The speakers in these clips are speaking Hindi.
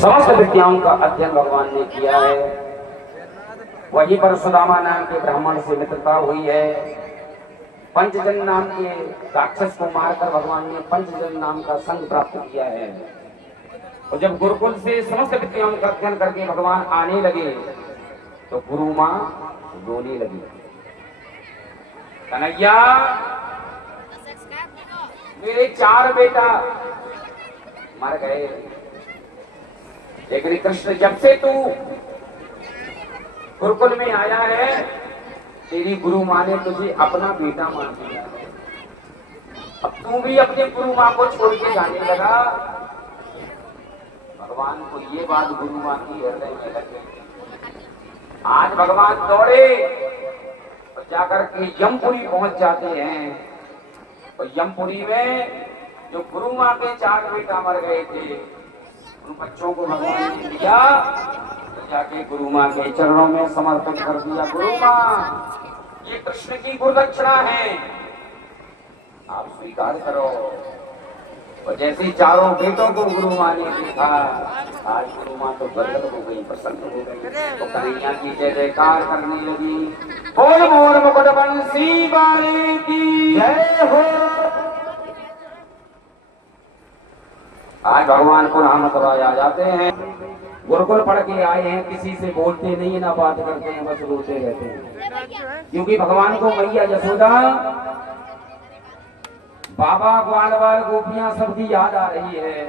समस्त विद्याओं का अध्ययन भगवान ने किया है। वहीं पर सुदामा नाम के ब्राह्मण से मित्रता हुई है। पंचजन नाम के राक्षस को मारकर भगवान ने पंचजन नाम का संग प्राप्त किया है। और जब गुरुकुल से समस्त विद्याओं का अध्ययन करके भगवान आने लगे तो गुरु माँ रोने लगी। कन्हैया, मेरे 4 बेटा मर गए, लेकिन कृष्ण जब से तू गुरुकुल में आया है, तेरी गुरु माँ ने तुझे अपना बेटा मान लिया। अब तू भी अपने गुरु माँ को छोड़ के जाने लगा। भगवान को ये बात गुरु माँ की हृदय में लगी। आज भगवान दौड़े और जाकर के यमपुरी पहुंच जाते हैं। और यमपुरी में जो गुरु माँ के 4 बेटा मर गए थे, उन बच्चों को भगवान ने दिया तो जाके गुरु माँ के चरणों में समर्पित कर दिया। गुरु माँ, ये कृष्ण की गुरुदक्षिणा है, आप स्वीकार करो। और जैसे 4 बेटों को गुरु माँ ने देखा, आज गुरु माँ तो गदगद हो गई, प्रसन्न हो गई। तो कन्हैया की जय जयकार करने लगी। बोल मोर मुकुट बंसी वाले की जय हो। आज भगवान पुनः मथुरा आ जाते हैं। गुरुकुल पढ़ के आए हैं, किसी से बोलते नहीं है, ना बात करते हैं, बस रोते रहते हैं। क्योंकि भगवान को मैया यशोदा, बाबा, ग्वालवाल, गोपियां सबकी याद आ रही है।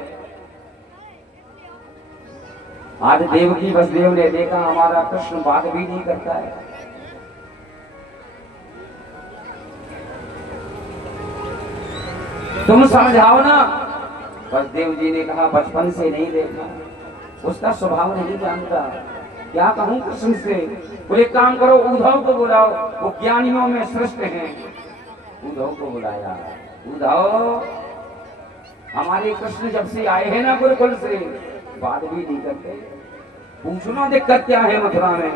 आज देवकी वसुदेव ने देखा हमारा कृष्ण बात भी नहीं करता है। तुम समझाओ ना। वसुदेव जी ने कहा बचपन से नहीं देखा, उसका स्वभाव नहीं जानता, क्या कहूं कृष्ण से। वो एक काम करो, उद्धव को बुलाओ, वो ज्ञानियों में श्रेष्ठ हैं। उद्धव को बुलाया। उद्धव, हमारे कृष्ण जब से आए हैं ना गुरुकुल से, बात भी नहीं करते, पूछना दिक्कत क्या है मथुरा में।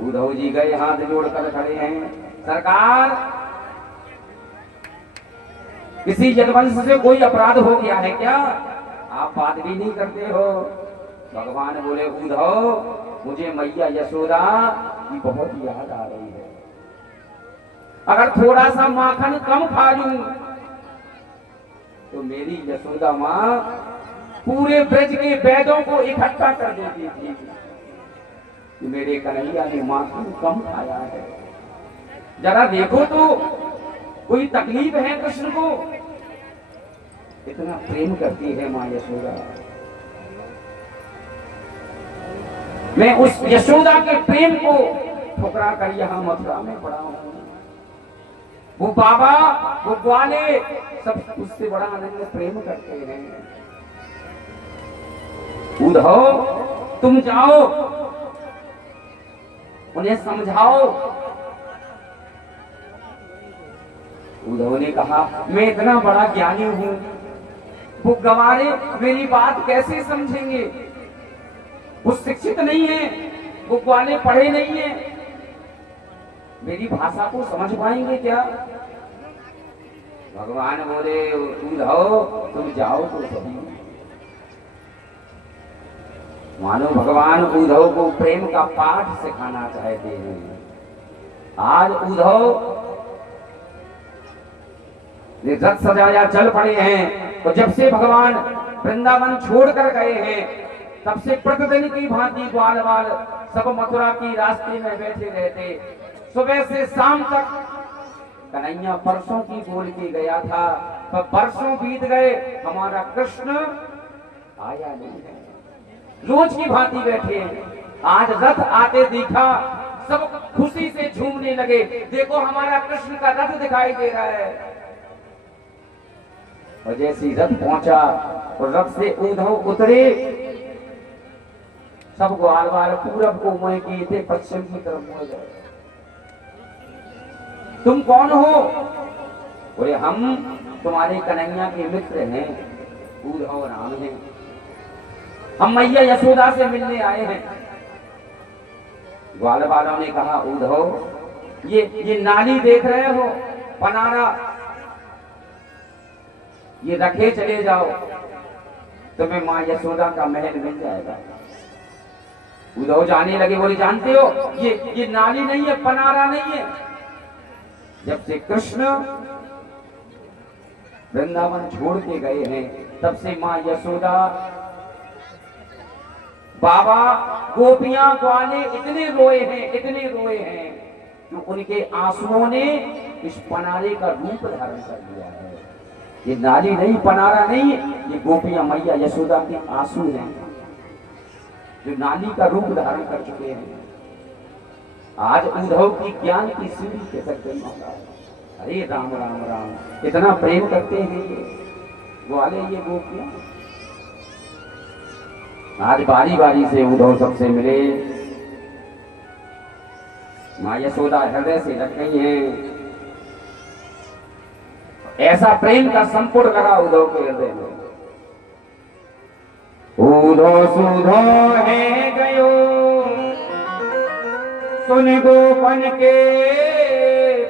उद्धव जी गए, हाथ जोड़कर खड़े हैं, सरकार किसी यदुवंश से कोई अपराध हो गया है क्या? आप बात भी नहीं करते हो। भगवान बोले, उद्धव, मुझे मैया यशोदा की बहुत याद आ रही है। अगर थोड़ा सा माखन कम खा लूं तो मेरी यशोदा माँ पूरे ब्रज के वैदों को इकट्ठा कर देती थी कि मेरे कन्हैया ने माखन कम खाया है। जरा देखो तो कोई तकलीफ है कृष्ण को? इतना प्रेम करती है माँ यशोदा। मैं उस यशोदा के प्रेम को ठुकरा कर यहाँ मथुरा में पड़ा हूं। वो बाबा, वो ग्वाले सब उससे बड़ा आनंद प्रेम करते हैं। उद्धव, तुम जाओ, उन्हें समझाओ। उद्धव ने कहा, मैं इतना बड़ा ज्ञानी हूं, वो गंवारे मेरी बात कैसे समझेंगे? वो शिक्षित नहीं है, वो ग्वाले पढ़े नहीं है, मेरी भाषा को समझ पाएंगे क्या? भगवान बोले, उद्धव, तुम जाओ तो सही। मानो भगवान उद्धव को प्रेम का पाठ सिखाना चाहते हैं। आज उद्धव रथ सजाया चल पड़े हैं। तो जब से भगवान वृंदावन छोड़कर गए हैं, तब से प्रतिदिन की भांति ग्वालवाल सब मथुरा की रास्ते में बैठे रहते। सुबह से शाम तक कन्हैया परसों की बोल के गया था, पर बरसों बीत गए, हमारा कृष्ण आया नहीं है। रोज की भांति बैठे हैं। आज रथ आते देखा, सब खुशी से झूमने लगे, देखो हमारा कृष्ण का रथ दिखाई दे रहा है। और जैसे रथ पहुंचा और रथ से उद्धव उतरे, सब ग्वालवाल पूरब को मुंह किए थे, पश्चिम की तरफ मुड़ गए। तुम कौन हो? बोले, हम तुम्हारे कन्हैया के मित्र हैं, उद्धव नाम है, हम मैया यशोदा से मिलने आए हैं। ग्वालवालों ने कहा, उद्धव, ये नाली देख रहे हो, पनारा, ये रखे चले जाओ। तुम्हें माँ यशोदा का महल मिल जाएगा। उद्धव जाने लगे, बोले जानते हो ये नाली नहीं है, पनारा नहीं है। जब से कृष्ण वृंदावन छोड़ के गए हैं तब से माँ यशोदा, बाबा, गोपियां ग्वाले इतने रोए हैं कि उनके आंसुओं ने इस पनारे का रूप धारण कर लिया है। ये नाली नहीं, पनारा नहीं, ये गोपियां मैया यशोदा के आंसू हैं जो नाली का रूप धारण कर चुके हैं। आज उद्धव की ज्ञान की सीढ़ी खिसक गई। अरे राम राम राम, इतना प्रेम करते हैं ये ग्वाले, ये गोपियां। आज बारी बारी से उद्धव सबसे मिले। माँ यशोदा हृदय से लग गई हैं। ऐसा प्रेम का संपुट लगा उद्धव के हृदय में। उद्धव सुधो है गयो सुन गोपन के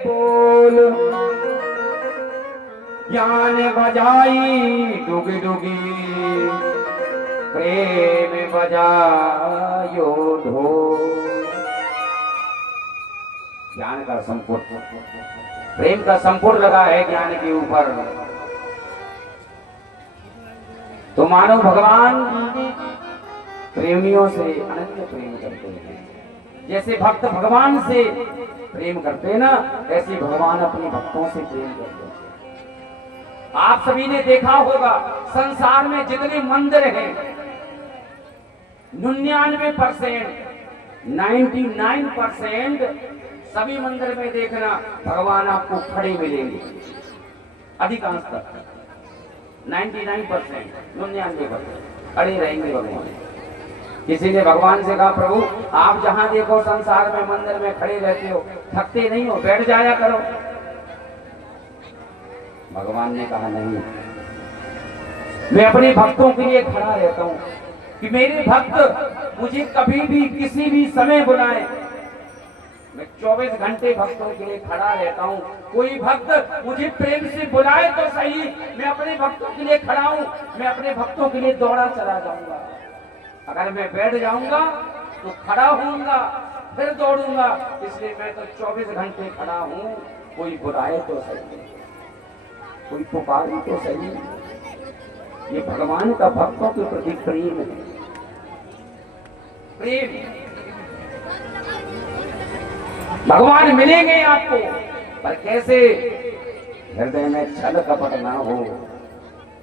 बोल, ज्ञान बजाई डुगी डुगी प्रेम बजायो ढोल। ज्ञान का संपुट, प्रेम का संपुट लगा है ज्ञान के ऊपर। तो मानो भगवान प्रेमियों से अनन्य प्रेम करते हैं। जैसे भक्त भगवान से प्रेम करते हैं ना, ऐसे भगवान अपने भक्तों से प्रेम करते हैं। आप सभी ने देखा होगा संसार में जितने मंदिर हैं 99%, 99% सभी मंदिर में देखना भगवान आपको खड़े मिलेंगे। अधिकांश तक 99%, 99% खड़े रहेंगे भगवान। किसी ने भगवान से कहा प्रभु आप जहां देखो संसार में मंदिर में खड़े रहते हो, थकते नहीं हो, बैठ जाया करो। भगवान ने कहा नहीं, मैं अपने भक्तों के लिए खड़ा रहता हूं कि मेरे भक्त मुझे कभी भी किसी भी समय बुलाए, मैं 24 घंटे भक्तों के लिए खड़ा रहता हूँ। कोई भक्त मुझे प्रेम से बुलाए तो सही, मैं अपने भक्तों के लिए खड़ा हूँ। मैं अपने भक्तों के लिए दौड़ा चला जाऊंगा। अगर मैं बैठ जाऊंगा तो खड़ा होऊंगा, फिर दौड़ूंगा। इसलिए मैं तो 24 घंटे खड़ा हूँ। कोई बुलाए तो सही, कोई पुकारे तो सही। ये भगवान का भक्तों के प्रति प्रेम है। प्रेम, भगवान मिलेंगे आपको, पर कैसे? हृदय में छल कपट ना हो।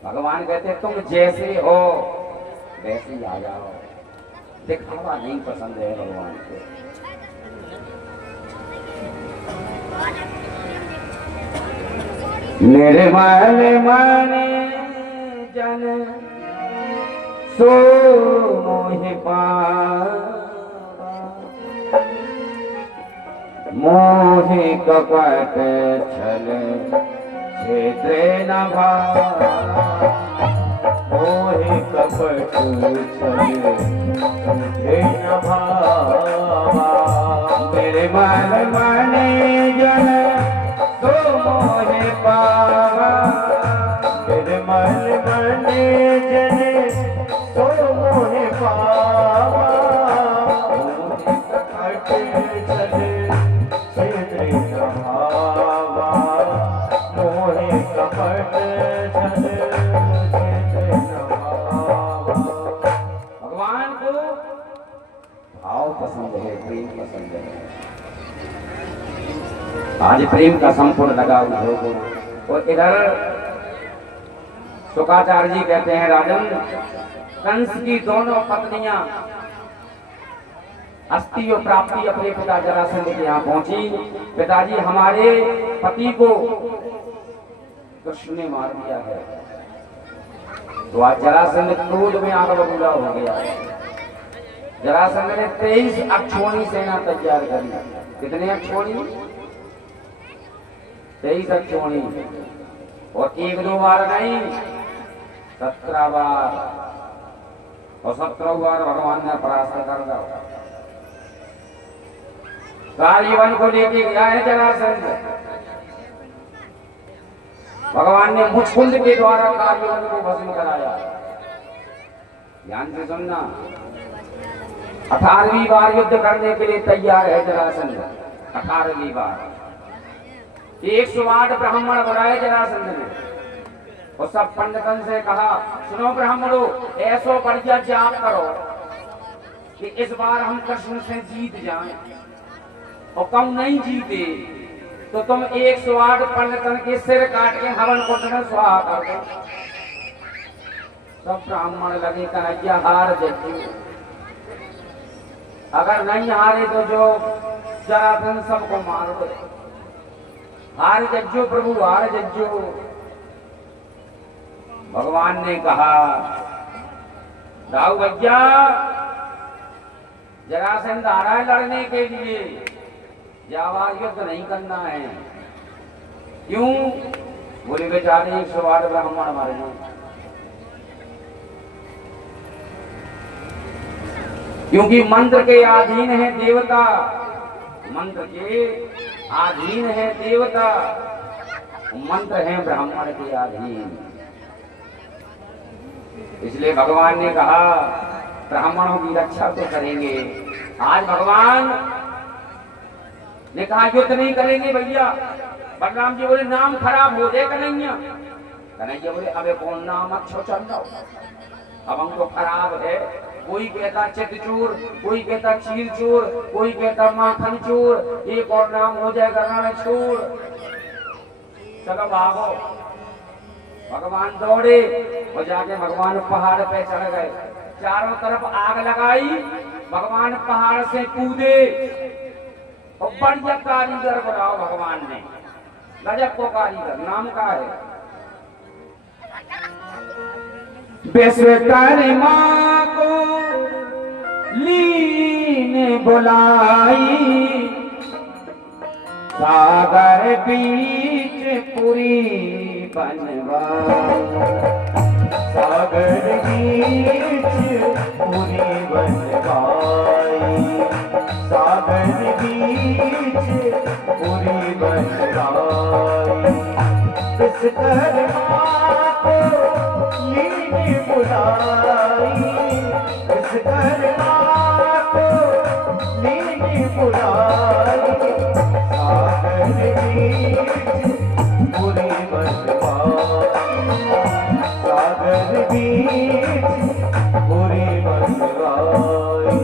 भगवान कहते तुम जैसे हो वैसे ही आ जाओ। दिखावा नहीं पसंद है भगवान को। निर्मल मन जन सो मोहि पावा, मोहि कपट छल क्षेत्र न भावा, मोहि कपट छल क्षेत्र न भावा। निर्मल मन जन सो मोहि पावा, निर्मल मन जन सो मोहि पावा। मोहि कपट छल क्षेत्र न भावा, मोहि कपट छल क्षेत्र न भावा। भगवान को भाव पसंद है, प्रेम पसंद है। आज प्रेम का संपूर्ण लगा उद्धव को। और इधर शुकाचार्य जी कहते हैं राजन, कंस की दोनों पत्नियां अस्थि और प्राप्ति अपने पिता जरासंध के यहाँ पहुंची। पिताजी हमारे पति को कृष्ण ने मार दिया है। तो आज जरासंध क्रोध में आग बबूला हो गया। जरासंध ने 23 अक्षोणी सेना तैयार करी। कितने अक्षोणी? 23 अक्षोणी। और 1-2 बार नहीं, 17 बार। और 17 बार भगवान ने परास्त कर दिया। कालीवन को लेके गया है जरासंध। भगवान ने मुचकुंद के द्वारा कालीवन को भस्म कराया। ध्यान से सुनना। 18वीं बार युद्ध करने के लिए तैयार है जरासंध। 18वीं बार 108 ब्राह्मण बुलाए जरासंध ने और सब पंडितन से कहा, सुनो ब्राह्मणों, ऐसो बढ़िया जाप करो कि इस बार हम कृष्ण से जीत जाएं, और कम नहीं जीते तो तुम 108 पंडितन के सिर काट के हवन कुंड में स्वाहा कर दो। सब ब्राह्मण लगे कन्हैया हार जाइए, अगर नहीं हारे तो जो जरासंध सबको मार दो। हार जज्जो प्रभु, हार जज्जो। भगवान ने कहा, राहु भैया जरासंध आ रहा है लड़ने के लिए, जावाज युद्ध नहीं करना है। क्यों? बोले बेचारे 108 ब्राह्मण मारे हैं। क्योंकि मंत्र के अधीन है देवता, मंत्र के अधीन है देवता, मंत्र है ब्राह्मण के अधीन। इसलिए भगवान ने कहा ब्राह्मणों की रक्षा तो करेंगे। आज भगवान ने कहा युद्ध नहीं करेंगे भैया। बलराम जी बोले नाम खराब हो जाए कन्हैया। कन्हैया बोले अबे कौन नाम अच्छा चल रहा, अब हमको खराब है। कोई कहता चितचूर, कोई कहता चीर चोर, कोई कहता माखन चोर, एक और नाम हो जाएगा रणछोड़। चलो भागो। भगवान दौड़े और जाके भगवान पहाड़ पे चढ़ गए। चारों तरफ आग लगाई, भगवान पहाड़ से कूदे और बढ़िया कारीगर बनाओ भगवान ने, गजब को कारीगर। नाम का है विश्वकर्मा को लीन बुलाई, सागर बीच पुरी बनवाई, सागर बीच पुरी बनवाई, सागर बीच पुरी बनवाई। विश्वकर्मा को लीन बुलाई, विश्वकर्मा को लीन बुलाई, सागर बीच पुरी बनवाई, सागर बीच पुरी बनवाई।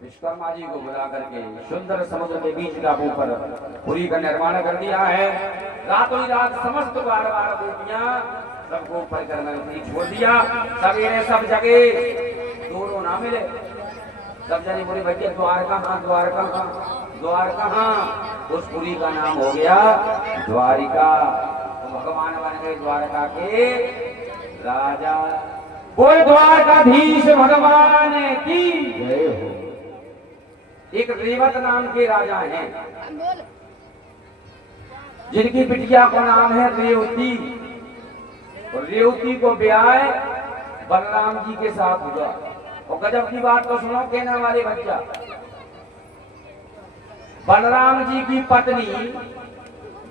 विश्वकर्मा जी को बुला करके सुंदर समुद्र के बीच का ऊपर पुरी का निर्माण कर दिया है। रातों ही रात समस्त बार बार गोपियां सबको ऊपर करने छोड़ दिया। सवेरे सब जगह दोनों ना मिले, सब जने बोले भैया द्वार कहाँ, द्वार कहाँ, द्वार कहाँ। उस पुरी का नाम हो गया द्वारिका। तो भगवान बन गए द्वारका के राजा। बोल द्वारकाधीश भगवान की जय हो। एक रेवत नाम के राजा हैं, जिनकी बिटिया का नाम है रेवती। और रेवती को ब्याह बलराम जी के साथ हुआ। और गजब की बात तो सुनो कहने वाले बच्चा, बलराम जी की पत्नी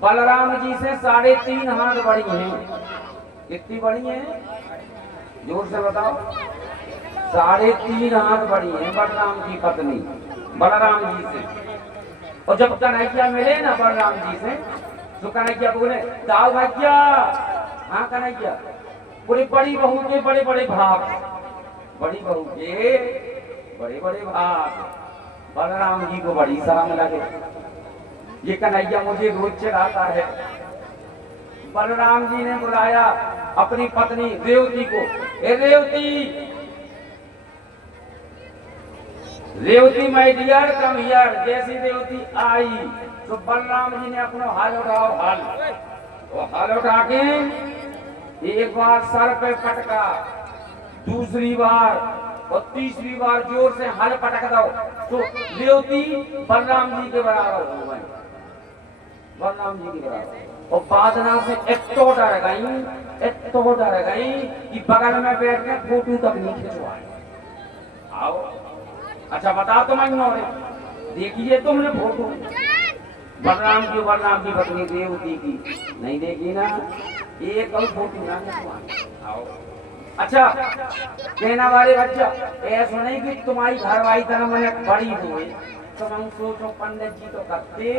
बलराम जी से 3.5 हाथ बड़ी हैं। कितनी बड़ी हैं? जोर से बताओ। 3.5 हाथ बड़ी हैं बलराम की पत्नी बलराम जी से। और जब कन्हैया मिले ना बलराम जी से तो कन्हैया बोले दाऊ भैया। हाँ कन्हैया बोले बड़ी बहू के बड़े बड़े भाग, बड़ी बहू के बड़े बड़े भाग। बलराम जी को बड़ी शर्म लगे, ये कन्हैया मुझे रोज चिढ़ाता है। बलराम जी ने बुलाया अपनी पत्नी रेवती को। ए Revathi, Revathi my dear come here. जैसी रेवती आई तो बलराम जी ने अपना हाल उठाओ, हाल वो हाल उठा के एक बार सर पे पटका, दूसरी बार और तीसरी बार जोर से हल पटक दो तो रेवती बलराम जी के बराबर हो गई, बलराम जी के बराबर। और बादना से इतो डर गई कि बगल में बैठ के फोटो तक नहीं खिंचवाए। आओ अच्छा बता तो मैं देखिए तुमने फोटो बलराम की पत्नी रेवती की नहीं देखी ना? एक और फोटो ना खिंचवाए। आओ अच्छा कहना वाले बच्चा ऐसा नहीं कि तुम्हारी घरवाली तरह मैंने बड़ी हुई तो हम सोचो पंडित जी तो करते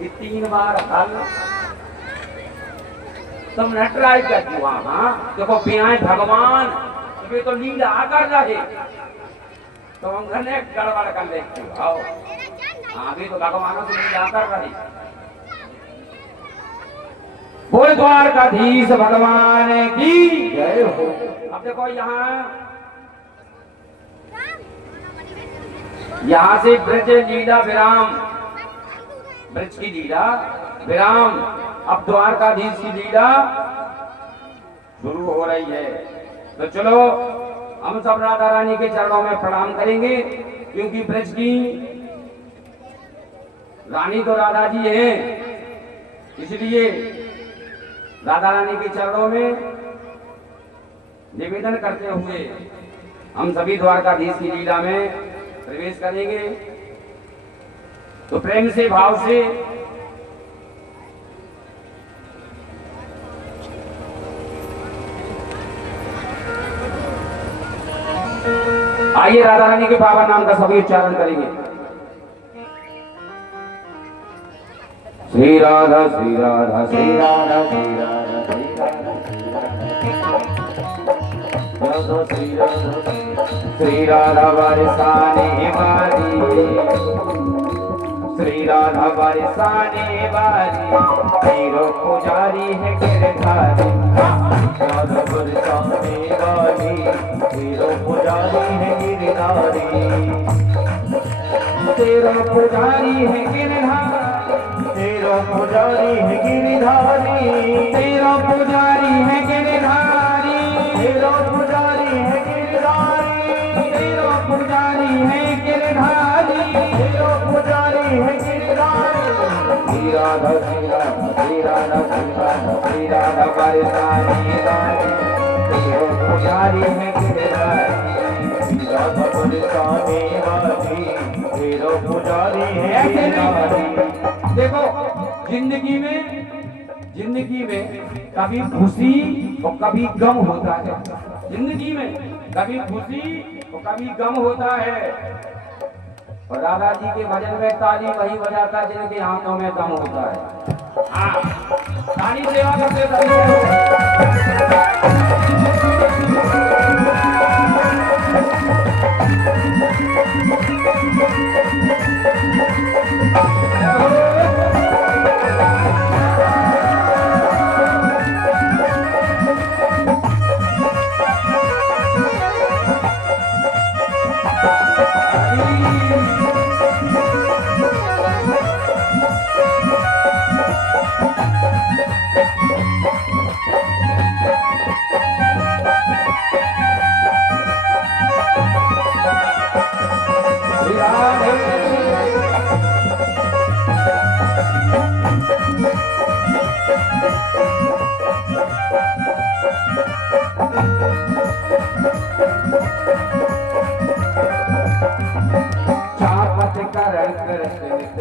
ये 3 बार हल तुम न ट्राई कर दो। हाँ देखो पियाए भगवान ये तो लीला कर रहे तो हम घर ने गड़बड़ कर लेते आओ। हाँ भी तो भगवानों से लीला कर रही। बोल द्वारकाधीश भगवान की जय हो। अब देखो यहाँ से ब्रज लीला विराम, ब्रज की लीला विराम, अब द्वारकाधीश की लीला शुरू हो रही है। तो चलो हम सब राधा रानी के चरणों में प्रणाम करेंगे क्योंकि ब्रज की रानी तो राधा जी हैं, इसलिए राधा रानी के चरणों में निवेदन करते हुए हम सभी द्वारकाधीश की लीला में प्रवेश करेंगे। तो प्रेम से भाव से आइए राधा रानी के बाबा नाम का सभी उच्चारण करेंगे। श्री राधा श्री राधा श्री राधा श्री राधा श्री राधा श्री राधा श्री राधा बरसाने वाली, श्री राधा बरसाने वाली, तेरो पुजारी है गिरधारी, राधा बरसाने वाली, तेरो पुजारी है गिरधारी, तेरो पुजारी है गिरधारी, तेरो पुजारी है गिरधारी, तेरो पुजारी है गिरधारी, तेरो पुजारी है गिरधारी, तेरो पुजारी है गिरधारी, तेरो पुजारी है गिरधारी। श्री राधा श्री राधा श्री राधा श्री राधा श्री राधा बरसाने वाली, तेरो पुजारी है गिरधारी, राधा बरसाने वाली, तेरो पुजारी है गिरधारी। देखो जिंदगी में कभी खुशी और कभी गम होता है। जिंदगी में कभी खुशी और कभी गम होता है। और राधा जी के भजन में ताली वही बजाता है जिनके हाथों में दम होता है। हाँ ताली सेवा करते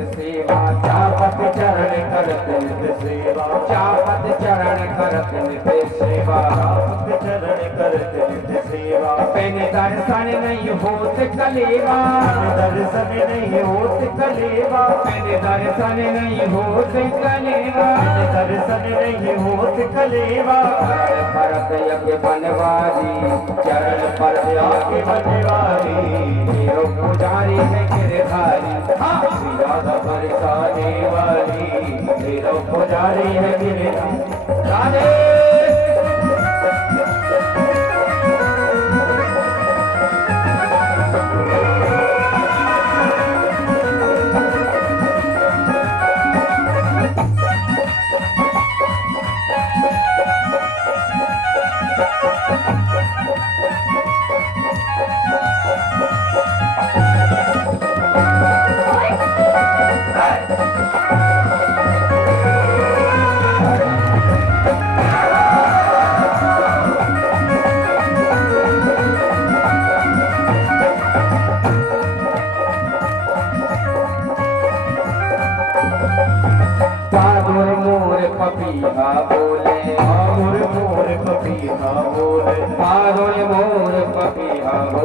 सेवा, चापत चरण करत नित्य सेवा, चापत चरण करत नित्य सेवा, चापत चरण करत नित्य सेवा। पेन दर्शन नहीं होत कलेवा, दर्शन नहीं होत कलेवा, पेन दर्शन नहीं होत कलेवा, दर्शन नहीं होत कलेवा। चरण परत यज्ञ बनवारी, चरण परत यज्ञ बनवारी, तेरो पुजारी है गिरधारी, श्री राधा बरसाने वाली, तेरो पुजारी है गिरधारी। राधे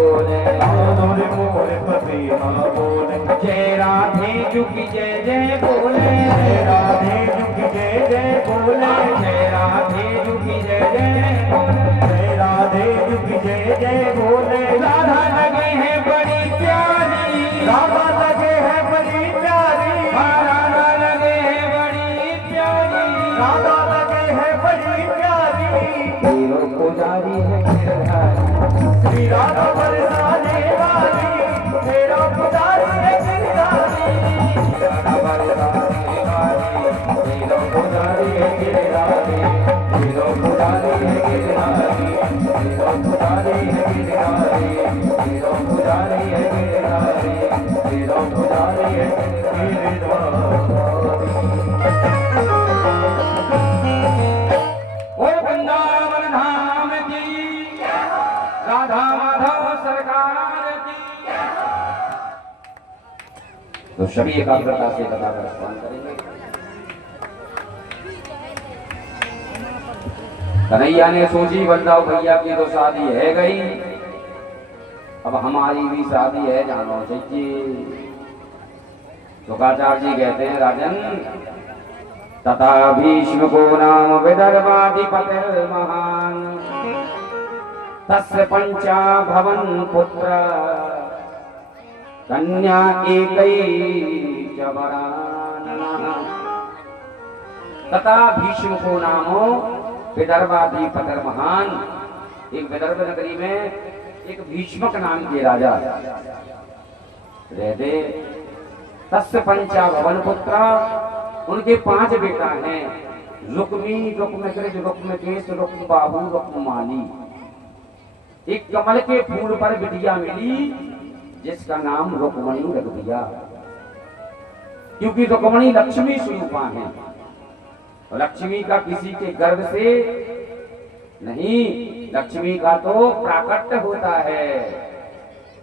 बोले मोरे मोरे पति हाँ बोले जय राधे जुगी जय जय बोले जय राधे जुगी जय जय बोले जय राधे जुगी जय जय बोले जय राधे जुगी जय जय बोले राधा लगे हैं बड़ी प्यारी राधा लगे हैं बड़ी प्यारी राधा लगे हैं बड़ी प्यारी राधा लगे हैं बड़ी प्यारी हीरो पुजारी है गिरधारी श्री राधा बरसाने वाली तेरा पुजारी है गिरधारी राधा बरसाने वाली हीरो पुजारी है गिरधारी हीरो पुजारी है गिरधारी हीरो पुजारी है गिरधारी हीरो पुजारी है गिरधारी हीरो पुजारी है बोल वृंदावन धाम की राधा माधव सरकार की। तो सभी एकाग्रता से कथा का श्रवण करेंगे। कन्हैया ने सोची बलदाऊ भैया की तो शादी है गई, अब हमारी भी शादी है, जानो चाहिए। शुक्राचार्य जी कहते हैं राजन तथा भीष्म को नाम विदर्भाधिपति महान तस्य पंचा भवन पुत्र कन्या एकै च वराननः। तथा भीष्म को नामो विदर्भाधिपति महान। एक विदर्भ नगरी में एक भीष्मक नाम के राजा रहते। तस्य पंचा भवन पुत्र, उनके 5 बेटा हैं। रुक्मी, रुक्मकृत, रुक्मकेश, रुक्मबाहु, रुक्ममाली। एक कमल के फूल पर बिटिया मिली जिसका नाम रुक्मणी रख दिया, क्योंकि रुक्मणी लक्ष्मी स्वरूपा है। लक्ष्मी का किसी के गर्भ से नहीं, लक्ष्मी का तो प्राकट्य होता है।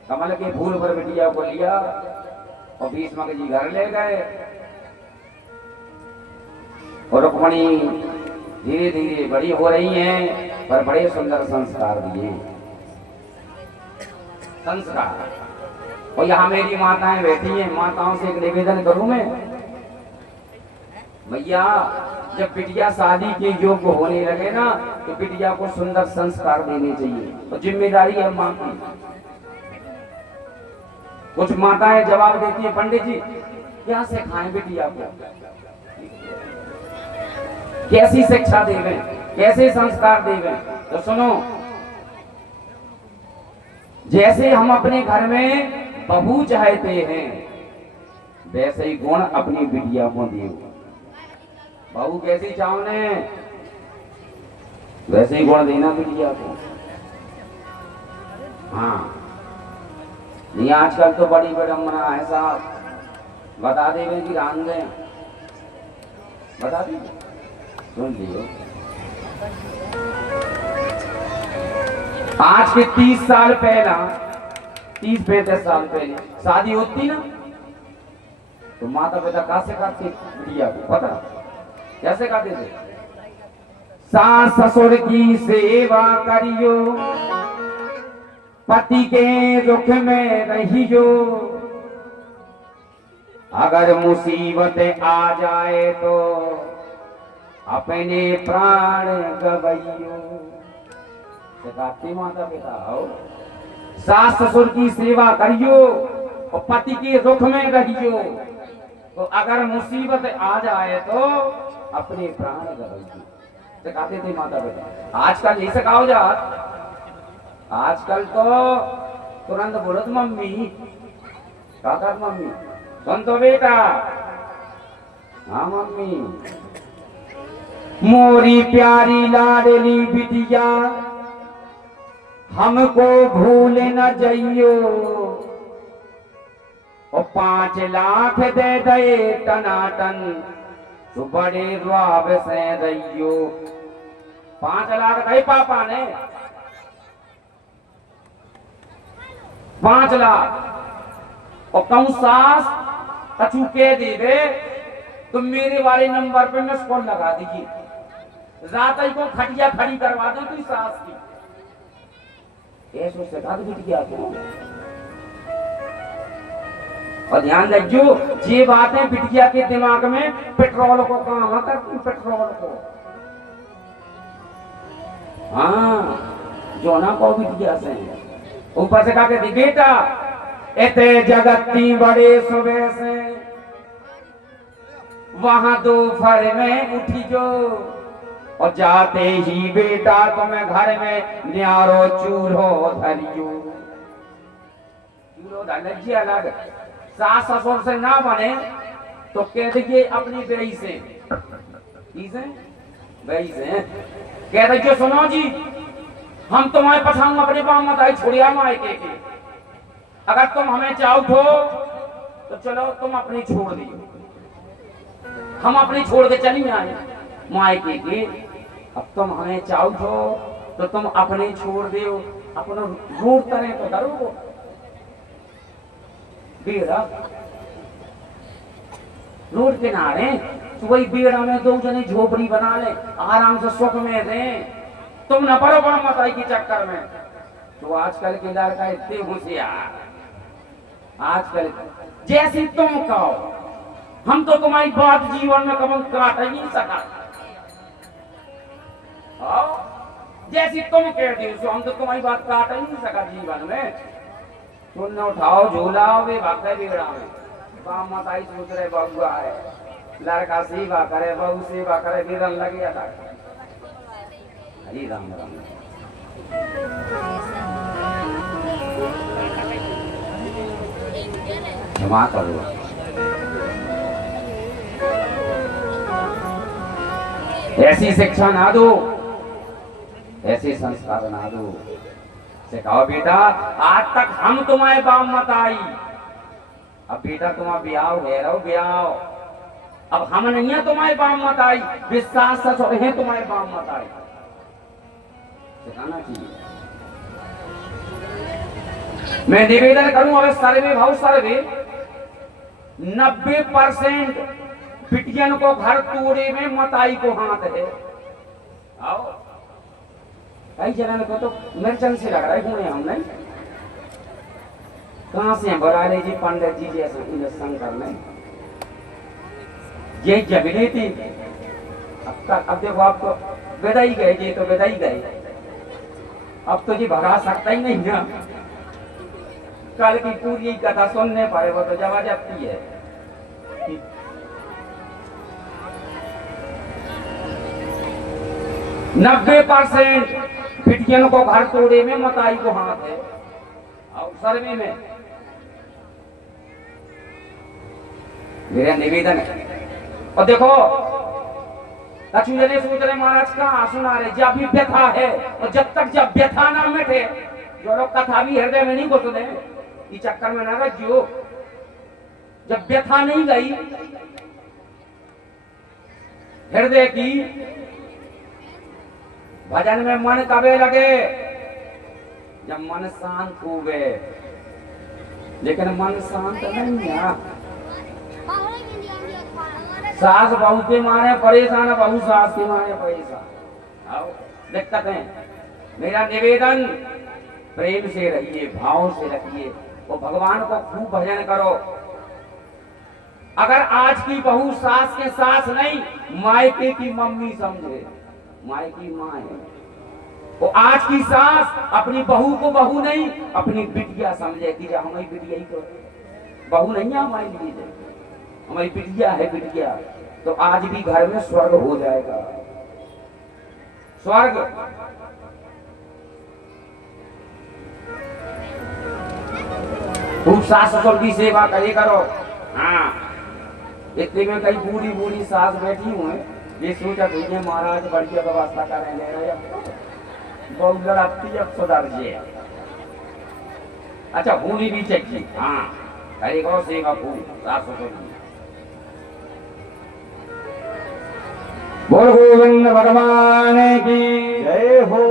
कमल के फूल पर बिटिया को लिया और भीष्म जी घर ले गए और रुक्मणी धीरे धीरे बड़ी हो रही हैं, पर बड़े सुंदर संस्कार दिए। संस्कार। और यहाँ मेरी माताएं बैठी हैं, माताओं से एक निवेदन करूं मैं, भैया जब बिटिया शादी के योग्य होने लगे ना तो बिटिया को सुंदर संस्कार देने चाहिए, और जिम्मेदारी है मां की। कुछ माताएं जवाब देती है पंडित जी क्या सिखाएं बिटिया को, कैसी शिक्षा देवे, कैसे संस्कार देवे। तो सुनो, जैसे हम अपने घर में बहू चाहते हैं वैसे ही गुण अपनी बिटिया को दे। बहू कैसी चाहो ने वैसे ही गुण देना बिटिया को। हाँ, नहीं आजकल तो बड़ी विडम्बना है साहब, बता देवे कि रान गए, बता दी, सुन लियो। आज के 30 साल पहला, 30-35 साल पहले शादी होती ना तो माता पिता कैसे करते बिटिया को, पता कैसे करते थे? सास ससुर की सेवा करियो, पति के दुख में रहियो, अगर मुसीबत आ जाए तो अपने प्राण गवैयो। सिखाती माता पिता हो, सास ससुर की सेवा करियो और पति के दुख में रहियो, तो अगर मुसीबत आ जाए तो अपने प्राण गवैयो। सिखाते थे माता पिता। आजकल नहीं सिखाओ जात, आजकल तो तुरंत बोलत मम्मी, क्या कर मम्मी, सुन तो बेटा, हाँ मम्मी, मोरी प्यारी लाडली बिटिया हमको भूल न जाइयो, और 5 लाख दे दे टनाटन तो बड़े रुआब से रहियो। 5 लाख दे पापा ने, 5 लाख, और कहूं सास कछु के दे दे तो मेरे वाले नंबर पे मिस कॉल लगा दीजिए, रात को खटिया खड़ी करवा दो तुम सास की। ऐसो सिखा दो बिटिया को। और ध्यान रखियो, ये बातें बिटिया के दिमाग में पेट्रोल को काम करती, पेट्रोल को। हाँ, जो ना को बिटिया से ऊपर से कहा के बेटा एते जगती बड़े सुबह से वहां दोपहर में उठी जो, और जाते ही बेटा तुम्हें घर में न्यारो चूल्हो धरियो। चूल्हो धरने अलग, सास ससुर से ना बने तो कह दीजिए अपनी बेई से, बेई से कह दीजिए सुनो जी हम तुम्हारे पछाऊंगा अपने बाप मताई छोड़िया मायके के, अगर तुम हमें चाहो तो चलो तुम अपनी छोड़ दियो, हम अपनी छोड़ के चली आए मायके के। अब तुम हमें चाहो तो तुम अपने छोड़ दियो, अपना रूट तरह तो करो बेड़ा रोड किनारे, तो वही बेड़ा में दो जने झोपड़ी बना ले, आराम से सुख में रहे। तुम न पड़ो बाप मताई के चक्कर में। तो आजकल के लड़का इतने होशियार, आजकल जैसी तुम कहो हम तो तुम्हारी बात जीवन में कभी काट ही नहीं सका, जैसी तुम कह दी हम तो तुम्हारी बात काट ही नहीं सका जीवन में। तुम न उठाओ झूलाओ वे भागते बिगड़ा में, बाप मताई सोच रहे बहुआ है, लड़का सेवा करे बहू सेवा करे, बिरन लगे अलग। हरी राम राम। क्षमा करो, ऐसी शिक्षा ना दो, ऐसे संस्कार ना दो। सिखाओ बेटा आज तक हम तुम्हारे बाप मताई, अब बेटा तुम्हारा ब्याह है रहो ब्याह, अब हम नहीं है तुम्हारे बाप मताई, विश्वास ससुर है तुम्हारे बाप मताई, सिखाना चाहिए। मैं निवेदन करूं अब सर्वे भाव सर्वे 90% बिटियन को घर तोड़े में मताई को हाथ है। आओ कई जगह को तो मिर्चन से लग रहा है घूमे हम नहीं, कहां से बुला ले जी पंडित जी जैसे इंजेक्शन करने ये जमीने थी। अब देखो आप तो विदाई गए जी, तो विदाई गए, अब तो जी भगा सकता ही नहीं है। कल की पूरी कथा सुनने पाए वो तो जबरदस्ती है। 90% बिटियन को घर तोड़े में मताई को हाथ है। और सर्वे में मेरा निवेदन है, और देखो लक्ष्मी जने सोच रहे महाराज का सुना रहे, जब भी व्यथा है और जब व्यथा ना मिटे, जो लोग कथा भी हृदय में नहीं घुसते इस चक्कर में ना रखियो। जब व्यथा नहीं गई हृदय की, भजन में मन कबे लगे जब मन शांत हुए, लेकिन मन शांत नहीं है। सास बहू के मारे परेशान, बहू सास के मारे परेशान। आओ दिक्कत है। मेरा निवेदन प्रेम से रहिए, भाव से रखिए, वो भगवान को खूब भजन करो। अगर आज की बहू सास के सास नहीं, मायके की मम्मी समझे, मायकी माँ है। वो आज की सास अपनी बहू को बहू नहीं, अपनी बिटिया समझे कि हमारी बिटिया ही तो बहू नहीं है, हमारी बिटिया हमारी बिटिया है, बिटिया तो आज भी घर में स्वर्ग हो जाएगा। स्वर्ग खूब सास ससुर की सेवा करे करो। हाँ इतने में कई बूढ़ी बूढ़ी सास बैठी हुए, ये सोचा भैया महाराज बढ़िया व्यवस्था करें ले रहे, बहुत लड़ाती अब सुधर जे। अच्छा होनी भी चाहिए। हाँ करे करो सेवा खूब सास ससुर की। बोल गोविंद भगवान की जय हो।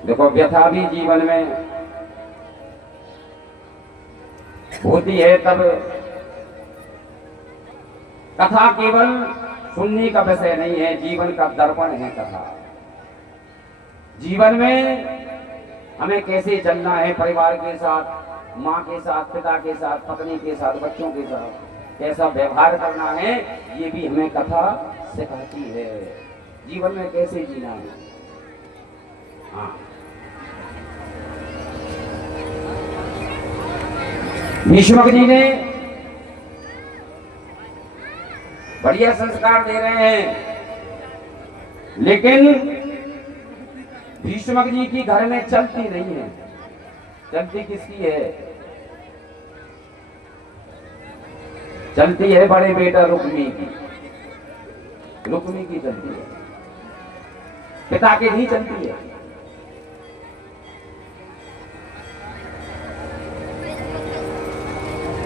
देखो व्यथा भी जीवन में होती है, तब कथा केवल सुनने का विषय नहीं है, जीवन का दर्पण है कथा। जीवन में हमें कैसे चलना है, परिवार के साथ, माँ के साथ, पिता के साथ, पत्नी के साथ, बच्चों के साथ कैसा व्यवहार करना है, ये भी हमें कथा सिखाती है। जीवन में कैसे जीना है। हाँ, भीष्मक जी ने बढ़िया संस्कार दे रहे हैं, लेकिन भीष्मक जी की घर में चलती नहीं है। चलती किसकी है? चलती है बड़े बेटा रुक्मी की। रुक्मी की चलती है, पिता की नहीं चलती है।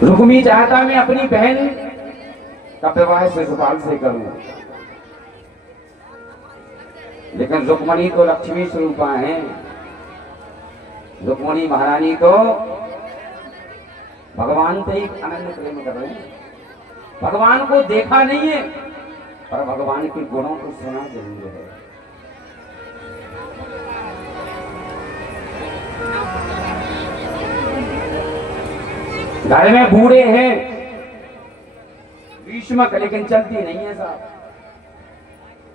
रुक्मी चाहता मैं अपनी बहन का विवाह शिशुपाल से करूं, लेकिन रुक्मणी तो लक्ष्मी स्वरूपा है। रुक्मणी महारानी तो भगवान से ही अनन्य प्रेम कर रहे हैं। भगवान को देखा नहीं है, पर भगवान के गुणों को सुना जरूर है। घर में बूढ़े हैं भीष्मक, लेकिन चलती नहीं है साहब।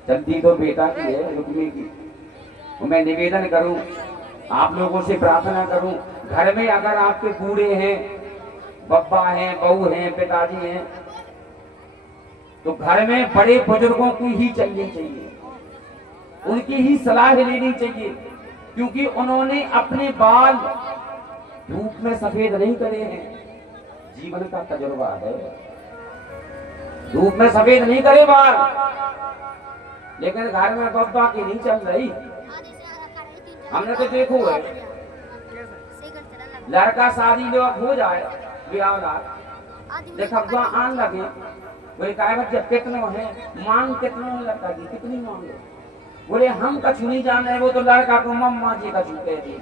चलती तो बेटा की है, रुक्मी की। तो मैं निवेदन करूं, आप लोगों से प्रार्थना करूं, घर में अगर आपके बूढ़े हैं, बब्बा हैं, बहू हैं, पिताजी हैं, तो घर में बड़े बुजुर्गों की ही चलनी चाहिए, उनकी ही सलाह लेनी चाहिए, क्योंकि उन्होंने अपने बाल धूप में सफेद नहीं करे हैं। जीवन का तजुर्बा है, धूप में सफेद नहीं करे बाल। लेकिन घर में बब्बा की नहीं चल रही। हमने तो देखो है, लड़का शादी लोग हो जाए, ब्याह देखा आन लगे, वही कहे बच्चे कितने है, मांग कितनों लड़का की, कितनी मांगे? बोले हम कछु नहीं जान रहे। वो तो लड़का को मम्मा जी कछु कह दी,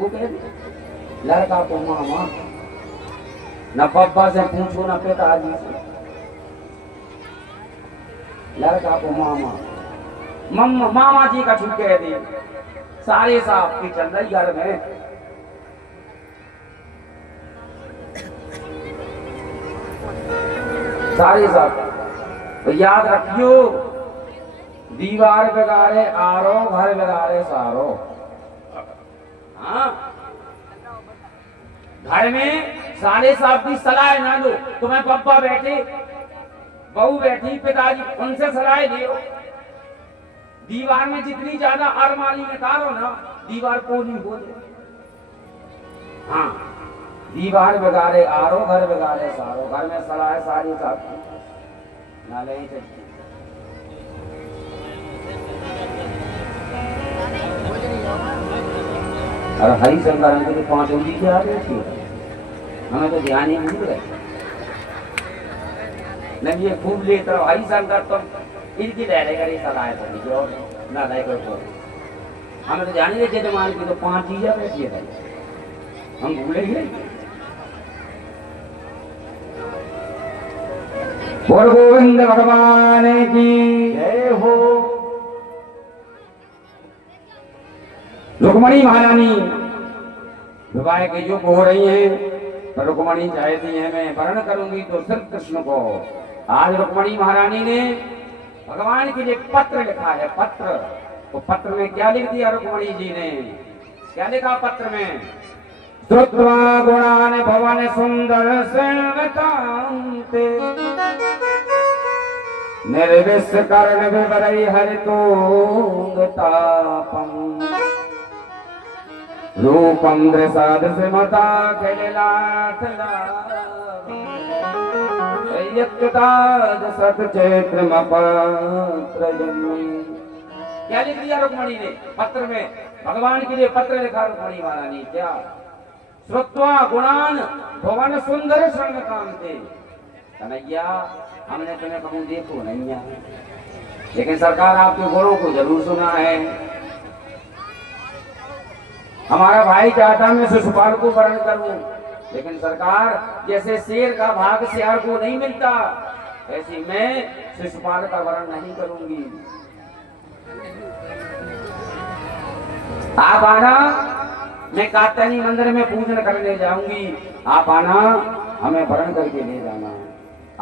वो कह दी लड़का को मामा। न पप्पा से पूछो न पिताजी से, लड़का को मामा, मम्मा मामा जी कछु कह दी। सारे साहब की चल रही घर में। सारे साहब तो याद रखियो, दीवार बिगाड़े आरो, घर बिगाड़े सारो। हाँ, घर में साले साहब की सलाह ना लो। तुम्हें पप्पा बैठे, बहू बैठी, पिताजी, उनसे सलाह लियो। दीवार में जितनी ज्यादा अरमाली निकालो ना, दीवार पोली हो जाए। हाँ, दीवार बिगाड़े आरो, घर बिगाड़े सारो। घर में सलाह सारी साहब ना ले चाहिए। और हरी शंकर के 5 उंगली की आ रही थी, हमें तो ध्यान ही नहीं रहे। नहीं, ये खूब लेते रहो हरी शंकर, तो इनकी लहरे करी सलाह जो ना लाए को हमें तो ध्यान ही रहे। जजमान की तो 5 चीजें बैठी है, हम भूलेंगे। बोल गोविंद भगवान की जय हो। रुक्मणी महारानी विवाह के युग हो रही हैं, पर रुक्मणी चाहती है मैं वर्ण करूंगी तो सिर्फ कृष्ण को। आज रुक्मणी महारानी ने भगवान के लिए पत्र लिखा है। पत्र, तो पत्र में क्या लिख दिया रुक्मणी जी ने? क्या लिखा पत्र में? श्रुत्वा गुणान भवन सुंदर सेवकांते, निर्विश कर्ण विवरई हरितोंग तापम, रूपम दृशाद सिमता सत चैत्र क्या लिख दिया रुक्मणी ने पत्र में? भगवान के लिए पत्र लिखा रुक्मणी महारानी। क्या? श्रुत्वा गुणान भवन सुंदर शरणकांते। कन्हैया, हमने तुम्हें कहूँ देखो नहीं, लेकिन सरकार आपके गुणों को जरूर सुना है। हमारा भाई चाहता मैं शिशुपाल को वर्ण करूं, लेकिन सरकार जैसे शेर का भाग सियार को नहीं मिलता, ऐसे मैं शिशुपाल का वर्ण नहीं करूंगी। आप आना, मैं कात्यायनी मंदिर में पूजन करने जाऊंगी, आप आना, हमें वरण करके ले जाना।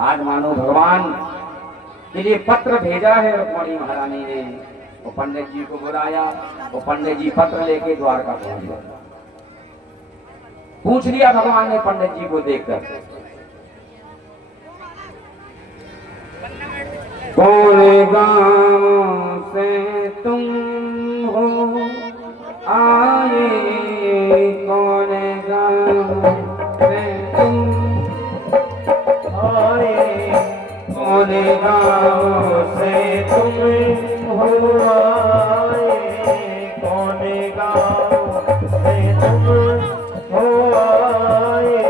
आज मानो भगवान के लिए पत्र भेजा है रुक्मणी महारानी ने। वो पंडित जी को बुलाया, वो पंडित जी पत्र लेके द्वारका पहुंच गए। पूछ लिया भगवान ने पंडित जी को देखकर, कौन गांव से तुम हो आए, कौन गांव से तुम आए, कौन गांव से तुम हो आए, कौन गाँव से तुम हो आए,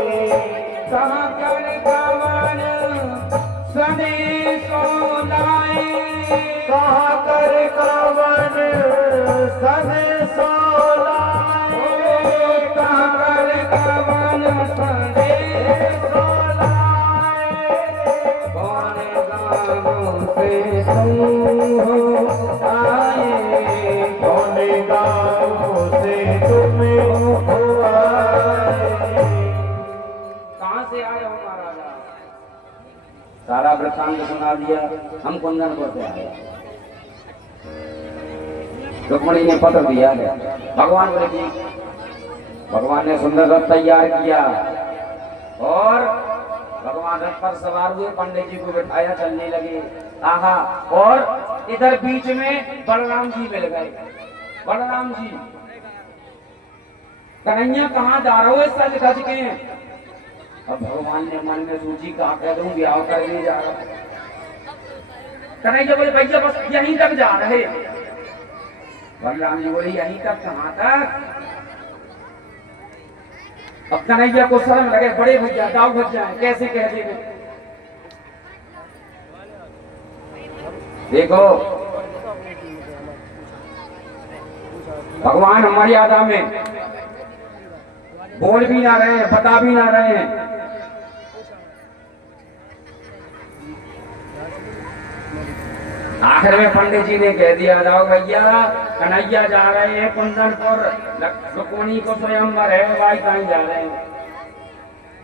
कहाँ कर कवन संदेशो लाए, कहाँ कर कवन संदेशो लाए, कहाँ कर कवन संदेशो लाए, कौन गाँव से तुम हो आए, कौन गाँव से तुम हो आए, कहाँ से आए हो महाराजा? सारा वृत्तांत सुना दिया, हम कुंदनपुर से आए। रुक्मणी ने पत्र दिया है, भगवान बोले जी, भगवान ने सुंदर रथ तैयार किया और भगवान रथ पर सवार हुए, पंडित जी को बिठाया, चलने लगे। आहा, और इधर बीच में बलराम जी मिल गए। बलराम जी, कन्हैया कहाँ जा रहे हो इस सज धज के? अब भगवान ने मन में सोची, कहा कह दूं ब्याह करने जा रहा। कन्हैया बोले भैया बस यहीं तक जा रहे। बलराम जी बोले यहीं तक, कहाँ तक? अब कन्हैया को शर्म लगे, बड़े भैया दाऊ भज जाए, कैसे कह देंगे? देखो भगवान मर्यादा में बोल भी ना रहे हैं, बता भी ना रहे हैं। आखिर में पंडित जी ने कह दिया, जाओ भैया, कन्हैया जा रहे हैं कुंदनपुर, रुक्मणी को स्वयंवर है, भाई कहीं जा रहे हैं?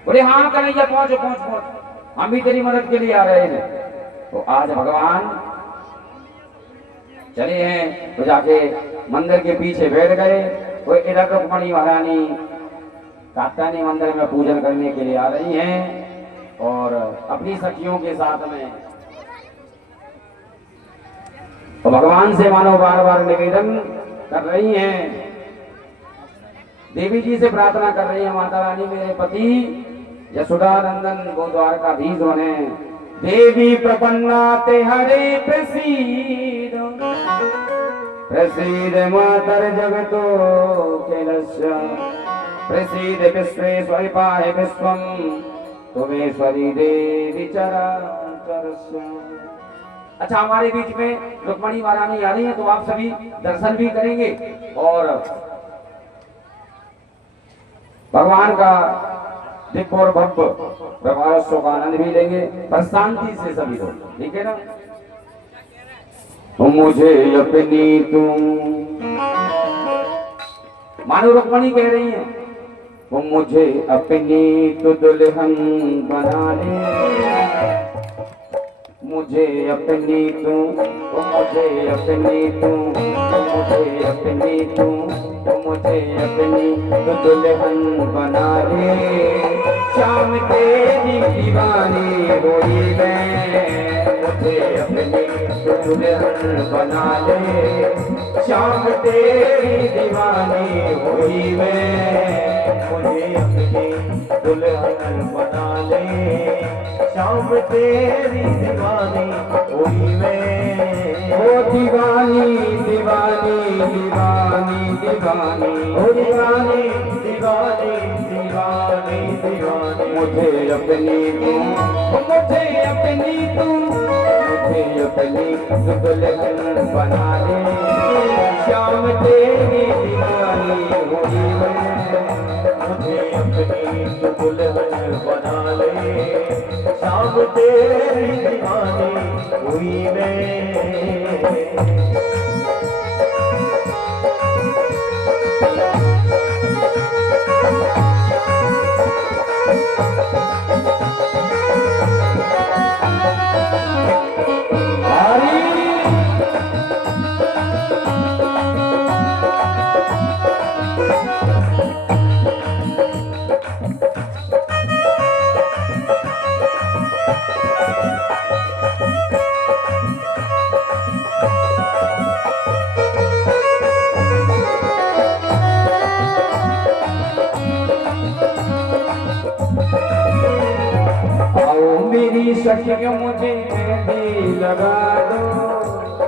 बोले हाँ कन्हैया पहुंचो पहुंच पहुंच, हम भी तेरी मदद के लिए आ रहे हैं। तो आज भगवान चले हैं, तो जाके मंदिर के पीछे बैठ गए। वो इधर रुक्मणी महारानी कात्यायनी मंदिर में पूजन करने के लिए आ रही हैं और अपनी सखियों के साथ में तो भगवान से मानो बार बार निवेदन कर रही हैं, देवी जी से प्रार्थना कर रही है, माता रानी मेरे पति यशोदा नंदन वो द्वारकाधीश बने, देवी प्रपन्ना ते हरे प्रसीद, प्रसीद मातर जगतो कैलस्य, प्रसीद विश्वेश्वरी पाहि विश्वम, तुमेश्वरी देवी चराचरस्य। अच्छा, हमारे बीच में रुक्मणी महारानी आ रही है, तो आप सभी दर्शन भी करेंगे और भगवान का दिव्य और भव्य व्यवहारोत्सव का आनंद भी लेंगे, पर शांति से सभी लोग, ठीक है ना? मुझे अपनी तुम, मानो रुक्मणी कह रही है, वो मुझे अपनी तो दुल्हन बना ले, मुझे अपनी तू, वो मुझे अपनी तू, वो मुझे अपनी तू, वो मुझे अपनी तो दुल्हन बना ले, शाम तेरी दीवानी हुई मैं, मुझे अपनी तो दुल्हन बना ले, शाम तेरी दीवानी हुई मैं, मुझे अपनी दुल्हन बना ले, शाम तेरी दीवानी हुई मैं, ओ दीवानी दीवानी दीवानी दीवानी, ओ दीवानी दीवानी दीवानी दीवानी, मुझे अपनी तू, मुझे अपनी तू, मुझे अपनी दुल्हन बना ले, शाम तेरी दीवानी हुई मैं, मुझे अपनी दुल्हन बना ले, शाम तेरी दीवानी हुई मैं। मेरी सखियों मुझे मेहंदी लगा दो,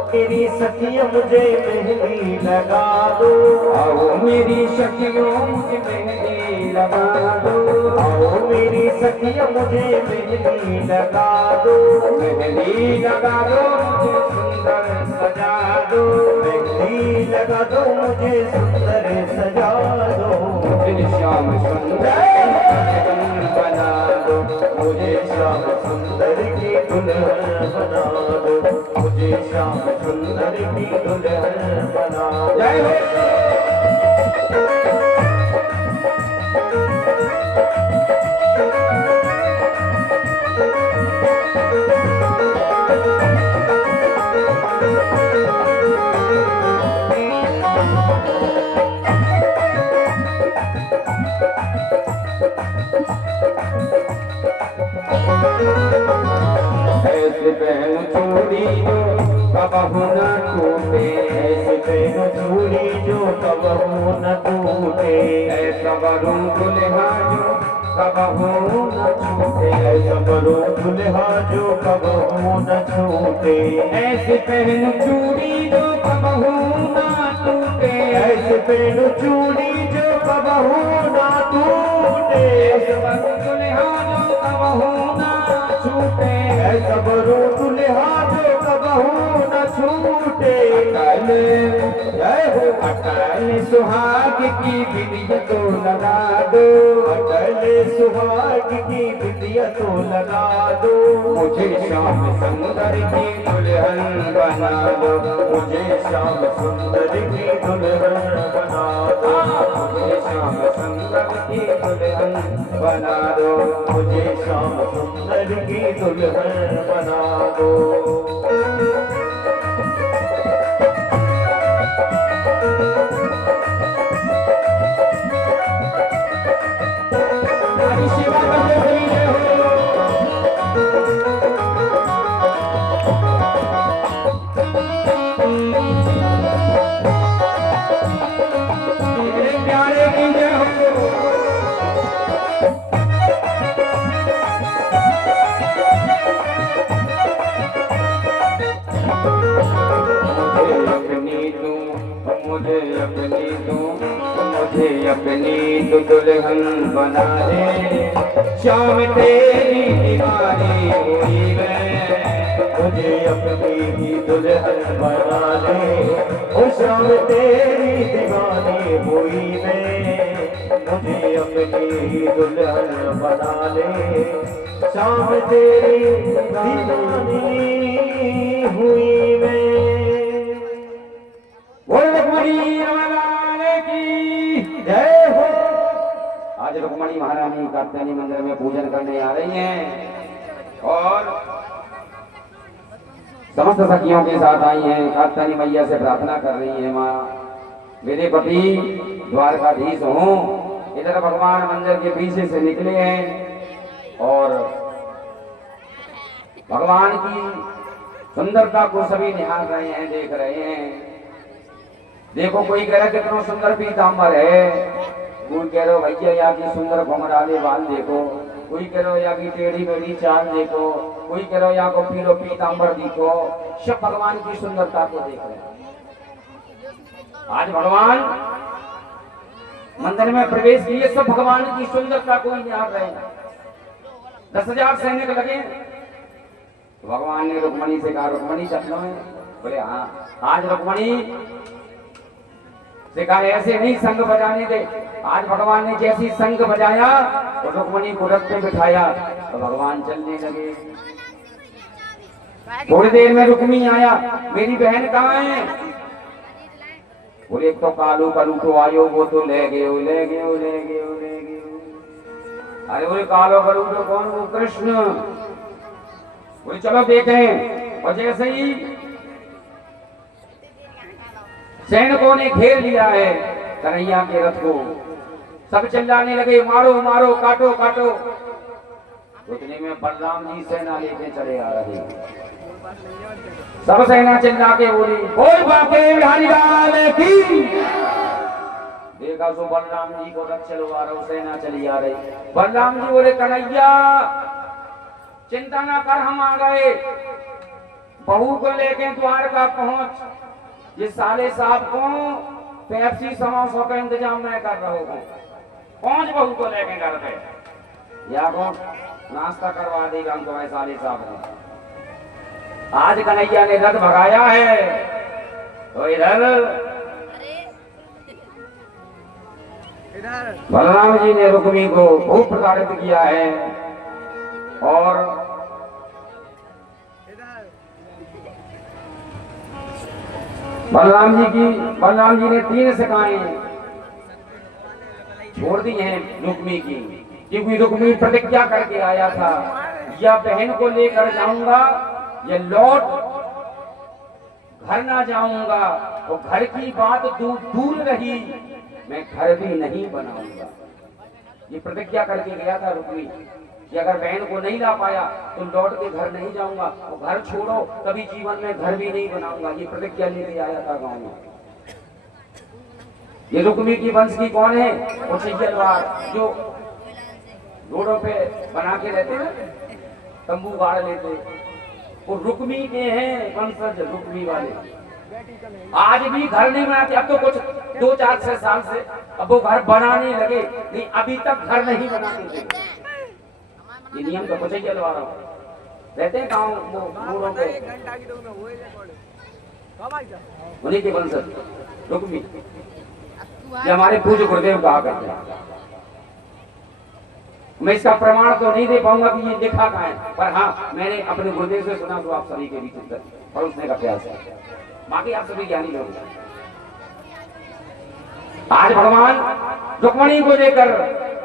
मेरी सखियों मुझे मेहंदी लगा दो, आओ मेरी सखियों मुझे मेहंदी लगा दो, आओ मेरी सखियों मुझे मेहंदी लगा दो, मेहंदी लगा दो मुझे सुंदर सजा दो, मेहंदी लगा दो मुझे सुंदर सजा दो, मुझे श्याम सुंदर बना दो, मुझे श्याम सुंदर की दुल्हन बना दो, मुझे श्याम सुंदर की दुल्हन बना दो। जय हो। ऐसे पहन चूड़ी जो कबहू न टूटे, ऐसे पहनो चूड़ी जो कबहू न टूटे, ऐसा बरूं दुल्हा जो कबहू न छूटे, ऐसा बरो दुल्हा जो कबहू न छूटे, ऐसे पहन चूड़ी जो कबहू न टूटे, ऐसे पहनो चूड़ी जो कबहू न टूटे, ऐसे बरूं दुल्हा जो कबहू न छूटे, ऐसा बरो दुल्हा जो कबहू न छूटे। अटल जय हो, अटल सुहाग की बिंदिया तो लगा दो, अटल सुहाग की बिंदिया तो लगा दो, मुझे श्याम सुंदर की दुल्हन बना दो, मुझे श्याम सुंदर की दुल्हन बना दो, मुझे श्याम सुंदर की दुल्हन बना दो, मुझे श्याम सुंदर की दुल्हन बना दो। हरि शिवा बंदे हुई जय हो। मेरे प्यारे की जय हो। मुझे अपनी तू, मुझे अपनी तू दुल्हन बना दे, श्याम तेरी दीवानी हुई मैं, मुझे अपनी ही दुल्हन बना ले, ओ शाम तेरी दीवानी हुई मैं, मुझे अपनी ही दुल्हन बना ले, शाम तेरी दीवानी हुई मैं। बोल रुक्मणी रमलाल की जय हो। आज रुक्मणी महारानी कात्यायनी मंदिर में पूजन करने आ रही हैं और समस्त सखियों के साथ आई हैं। कात्यायनी मैया से प्रार्थना कर रही हैं, माँ मेरे पति द्वारकाधीश हों, इधर भगवान मंदिर के पीछे से निकले हैं और भगवान की सुंदरता को सभी निहार रहे हैं, देख रहे हैं। देखो कोई कह रहा कितना सुंदर पीताम्बर है, कोई कह रहे भैया यहाँ की सुंदर घुंघराले बाल देखो, कोई कह रहे यहाँ की टेढ़ी मेढ़ी चाल देखो, कोई कह रहे यहाँ को पीलो पीताम्बर देखो। सब भगवान की सुंदरता को देख रहे हैं। आज भगवान मंदिर में प्रवेश किए, सब भगवान की सुंदरता को ही निहार रहे हैं। 10,000 सैनिक लगे। भगवान ने रुक्मणी से कहा, रुक्मणी चलो है? बोले हाँ। आज रुक्मणी से कहा ऐसे नहीं संग बजाने दे। आज भगवान ने जैसी संग बजाया तो रुक्मणी को रथ पे बिठाया तो भगवान चलने लगे। थोड़ी देर में रुक्मी आया, मेरी बहन कहाँ है? बोले एक तो कालू करूटो आयो, वो तो ले गए ले गए ले गए ले गए। अरे बोले कालो करूटो कौन? वो कृष्ण। बोले चलो देखें। और जैसे ही सैनिकों ने घेर लिया है कन्हैया के रथ को, सब चिल्लाने लगे मारो मारो काटो काटो। उतने में बलराम जी सेना लेके चले आ रहे हैं। सब सेना चिल्ला के बोली बोल बाके बिहारी लाल की। देखा सो बलराम जी को रथ चलवा रहा, सेना चली आ रही। बलराम जी बोले कन्हैया चिंता ना कर, हम आ गए। बहू को लेके द्वारका पहुंच। ये साले साहब को पेप्सी समोसों का इंतजाम मैं कर रहा हूँ। पहुंच बहू को लेके घर पे, या को नाश्ता करवा देगा हमको भाई साले साहब ने। आज कन्हैया ने रथ भगाया है तो इधर बलराम जी ने रुक्मी को खूब प्रताड़ित किया है। और बलराम जी ने 3 सिकाएं छोड़ दी हैं रुक्मी की, क्योंकि रुक्मी प्रतिज्ञा करके आया था, या बहन को लेकर जाऊंगा या लौट घर ना जाऊंगा। तो घर की बात दूर रही, मैं घर भी नहीं बनाऊंगा। ये प्रतिज्ञा करके गया था रुक्मी कि अगर बहन को नहीं ला पाया तो लौट के घर नहीं जाऊंगा, तो घर छोड़ो, कभी जीवन में घर भी नहीं बनाऊंगा। ये प्रतिज्ञा लेके आया था गांव में। ये रुक्मी की वंश की कौन है? वो चियलवार जो रोडों पे बना के रहते हैं, तंबू गाड़ लेते, वो रुक्मी के हैं वंशज, रुक्मी वाले। आज भी घर नहीं बनाते। अब तो कुछ 2-4 साल से अब वो घर बनाने लगे, नहीं अभी तक घर नहीं बनाते थे। ये नियम तो कुछ ही चलवा रहा हूँ। रहते हैं गाँव रोडों पे, उन्हीं के वंशज रुक्मी। ये हमारे पूज्य गुरुदेव कहा करते हैं। मैं इसका प्रमाण तो नहीं दे पाऊंगा कि ये लिखा कहाँ है, पर हाँ मैंने अपने गुरुदेव से सुना, तो आप सभी के बीच परोसने का प्रयास है। बाकी आप सभी ज्ञानी लोग। आज भगवान रुक्मिणी को लेकर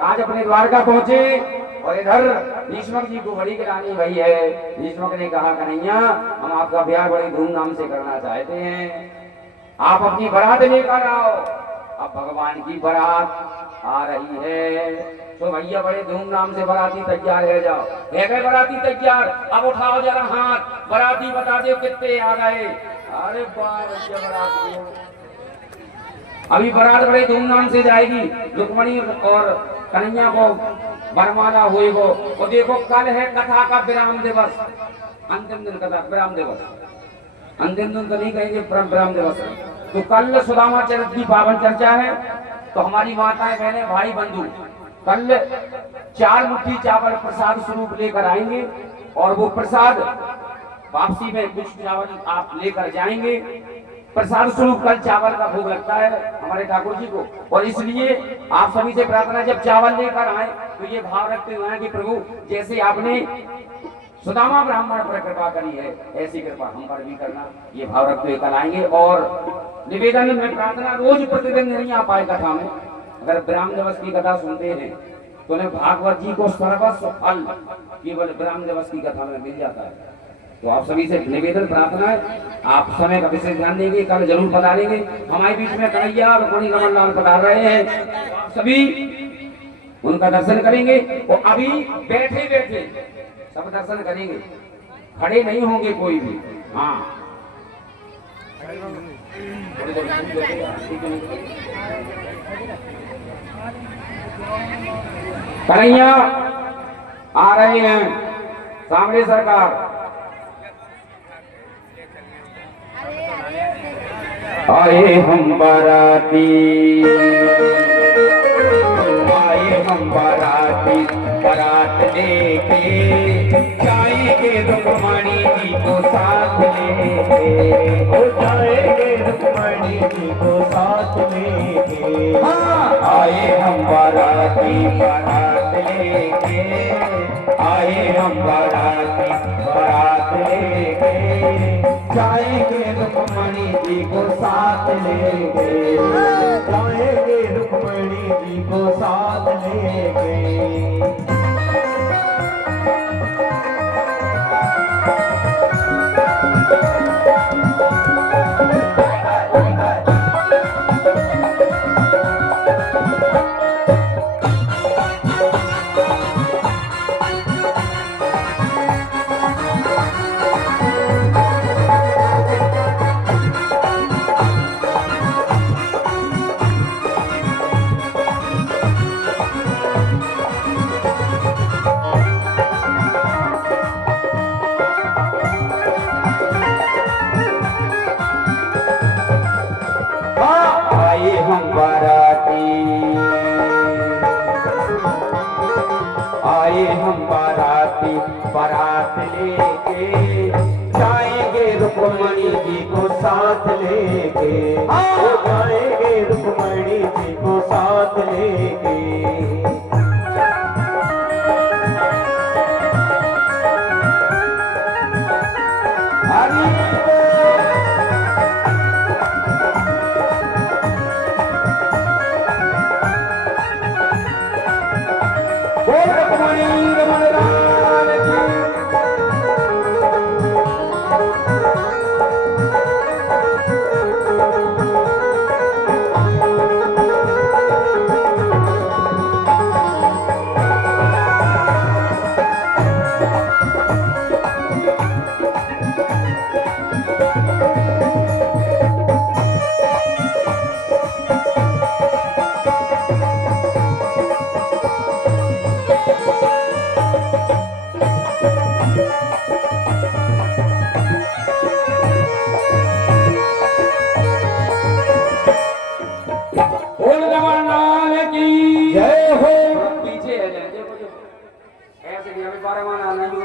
आज अपने द्वारका पहुंचे, और इधर भीष्मक जी को बड़ी गिरानी भई है। भीष्मक ने कहा, कन्हैया हम आपका ब्याह बड़े धूमधाम से करना चाहते हैं, आप अपनी बारात लेकर आओ। अब भगवान की बारात आ रही है, तो भैया बड़े धूमधाम से बाराती तैयार है। जाओ, है गए बाराती तैयार? अब उठाओ जरा हाथ, बाराती बता दो कितने आ गए। अरे बाराती अभी बारात बड़े धूमधाम से जाएगी। रुक्मिणी और कन्हैया को वरमाला हुई वो। और देखो कल है कथा का विराम दिवस, अंतिम दिन कथा विराम दिवस। अंतिम दिन तो नहीं कहेंगे, विराम दिवस। तो कल सुदामा चरित्र की पावन चर्चा है। तो हमारी माताएं बहनें भाई बंधु कल 4 मुट्ठी चावल प्रसाद स्वरूप लेकर आएंगे, और वो प्रसाद वापसी में कुछ चावल आप लेकर जाएंगे। प्रसाद स्वरूप कल चावल का भोग लगता है हमारे ठाकुर जी को। और इसलिए आप सभी से प्रार्थना, जब चावल लेकर आए तो ये भाव रखते हुए कि प्रभु जैसे आपने सुदामा ब्राह्मण पर कृपा करी है, ऐसी कृपा हम पर भी करना। ये भाव रखते हुए कल आएंगे। और निवेदन में प्रार्थना, रोज प्रतिदिन नहीं आ पाए कथा में, अगर ब्राह्मण दिवस की कथा सुनते हैं तो उन्हें भागवत जी को सर्वस्व फल केवल ब्राह्मण दिवस की कथा में मिल जाता है। तो आप सभी से निवेदन प्रार्थना है, आप समय का विशेष ध्यान देंगे, कल जरूर पधारेंगे। हमारे बीच में कन्हैया और रुक्मिणी रमन लाल पधार रहे हैं, सभी उनका दर्शन करेंगे। और अभी बैठे बैठे सब दर्शन करेंगे, खड़े नहीं होंगे कोई भी। हाँ कन्हैया आ रहे हैं, सामने सरकार। आए हम बाराती, आए हम बाराती, बारात लेके जाएंगे रुक्मिणी जी को साथ लेके। हो जाएंगे रुक्मिणी जी को साथ लेके। हाँ आए हम बाराती, बारात लेके। आए हम बाराती, बारात लेके। जाएंगे रुक्मिणी जी को साथ लेके। जाएंगे रुक्मिणी जी को साथ लेके। हम बाराती बारात लेके जाएंगे रुक्मणी जी को साथ लेके, जाएंगे रुक्मणी जी को साथ लेके।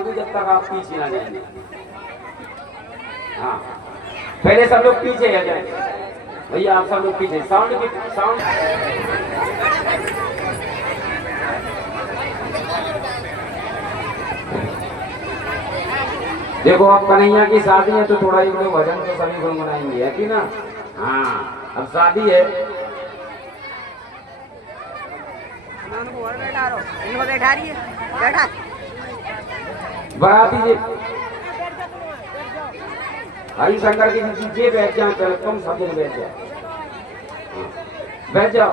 जब तक आप पीछे ना जाएंगे। हाँ, पहले सब लोग पीछे आ जाए भैया, आप सब लोग पीछे। साउंड की साउंड देखो, अब कन्हैया की शादी है तो थोड़ा एक लोग भजन तो सभी गुनगुनाएंगे, है कि ना। हाँ, अब शादी है। बैठा रही है, बैठा बाराती जी हरि शंकर की जी बैठ जाओ, चलो तुम सब दिन बैठ जाओ, बैठ जाओ,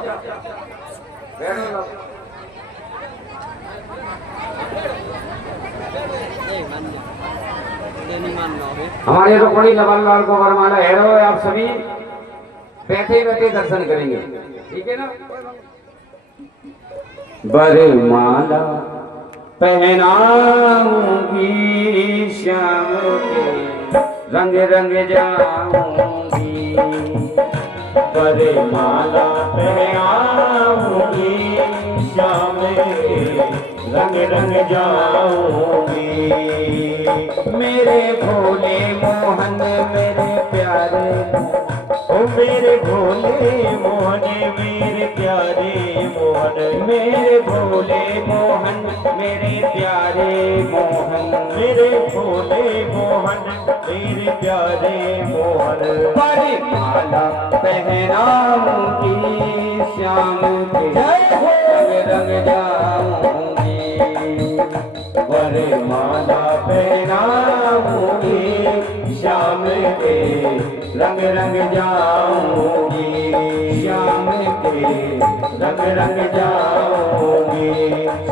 बैठो। हमारे रुक्मणी लवन लाल को वरमाला हेरो, आप सभी बैठे बैठे दर्शन करेंगे, ठीक है ना। वरमाला पहनाऊंगी श्याम के रंग रंग जाऊंगी, वरमाला पहनाऊंगी श्याम के रंग रंग जाऊंगी। मेरे भोले मोहन मेरे प्यारे, ओ मेरे भोले मोहन मेरे प्यारे मोहन, मेरे भोले मोहन मेरे प्यारे मोहन, मेरे भोले मोहन मेरे प्यारे मोहन। वरमाला पहनाऊंगी श्याम के रंग रंग जाऊंगी, वरमाला पहनाऊंगी श्याम के रंग रंग जाऊंगी, श्याम के रंग रंग जाऊंगी,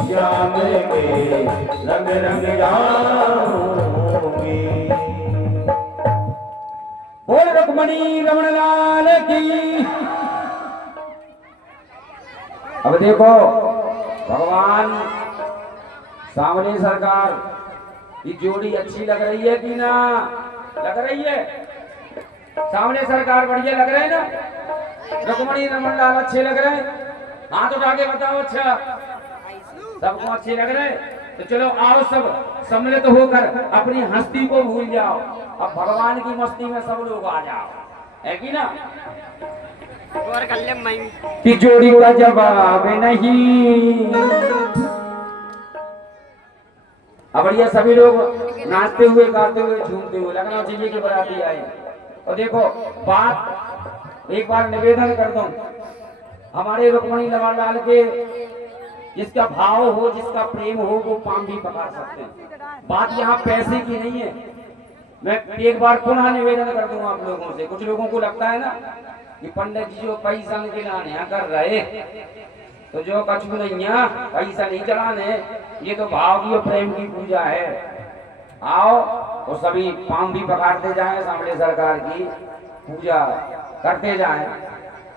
श्याम के रंग रंग जाऊंगी। बोल रुक्मणी रमण लाल की। अब देखो भगवान सामने सरकार की जोड़ी अच्छी लग रही है कि ना, लग रही है। सामने सरकार बढ़िया लग रहे हैं ना, रुक्मणी रमण लाल अच्छे लग रहे हैं, हाथ उठा के बताओ। अच्छा, सबको अच्छे लग रहे हैं तो चलो आओ सब सम्मिलित होकर अपनी हस्ती को भूल जाओ, अब भगवान की मस्ती में सब लोग आ जाओ, है कि ना। और कर ले मैं कि जोड़ी का जवाब नहीं। अब बढ़िया सभी लोग नाचते हुए गाते हुए झूमते हुए लगना चाहिए कि बराती आए। और देखो बात एक बार निवेदन कर दूं, हमारे रुक्मणी लवन लाल के जिसका भाव हो, जिसका प्रेम हो, वो पान भी पका सकते हैं। बात यहाँ पैसे की नहीं है। मैं एक बार पुनः निवेदन कर दूंगा आप लोगों से। कुछ लोगों को लगता है ना कि पंडित जी जो पैसा के लाने कर रहे तो जो कछु नहीं है, पैसा नहीं चलाने, ये तो भाव की और प्रेम की पूजा है। आओ तो सभी पान भी पकाते जाएं, सामने सरकार की पूजा करते जाएं।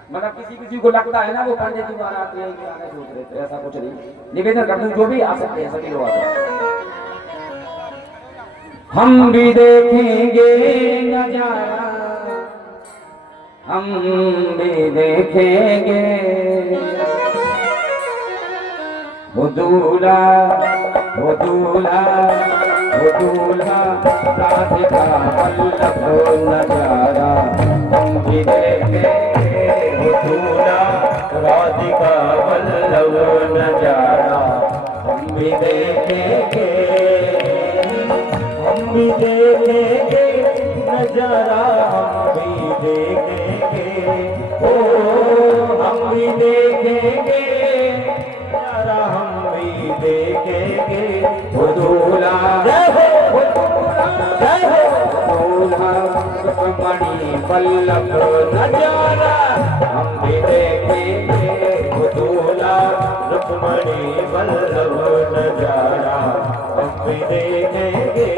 मतलब किसी को लगता है ना वो पंडित जी द्वारा आते हैं कि आने सोच रहे थे, ऐसा कुछ नहीं। निवेदन कर दूं जो भी आ सकते हैं सभी लोग आते हैं। हम भी देखेंगे नजारा, हम भी देखेंगे वो दूल्हा दूल्हा राधिका वल्लभ नजारा हम भी देखे। वो दूल्हा राधिका वल्लभ नजारा हम भी देखेंगे, हम भी देखेंगे नजारा, हम भी देखेंगे, ओ हम भी देखेंगे नजारा, हम भी देखेंगे। वो दूल्हा मणि वल्लभ नजारा हम भी देखेंगे। वो दूल्हा रुक्मणी वल्लभ नजारा हम भी देखेंगे।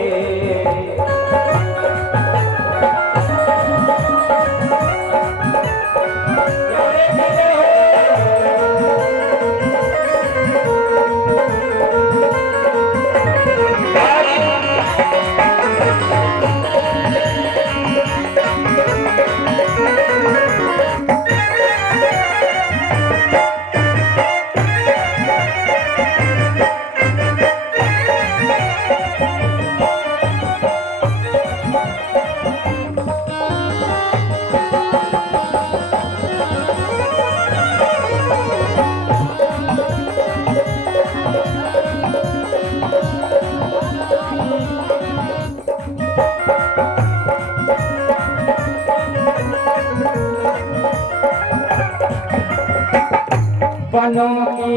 बनों की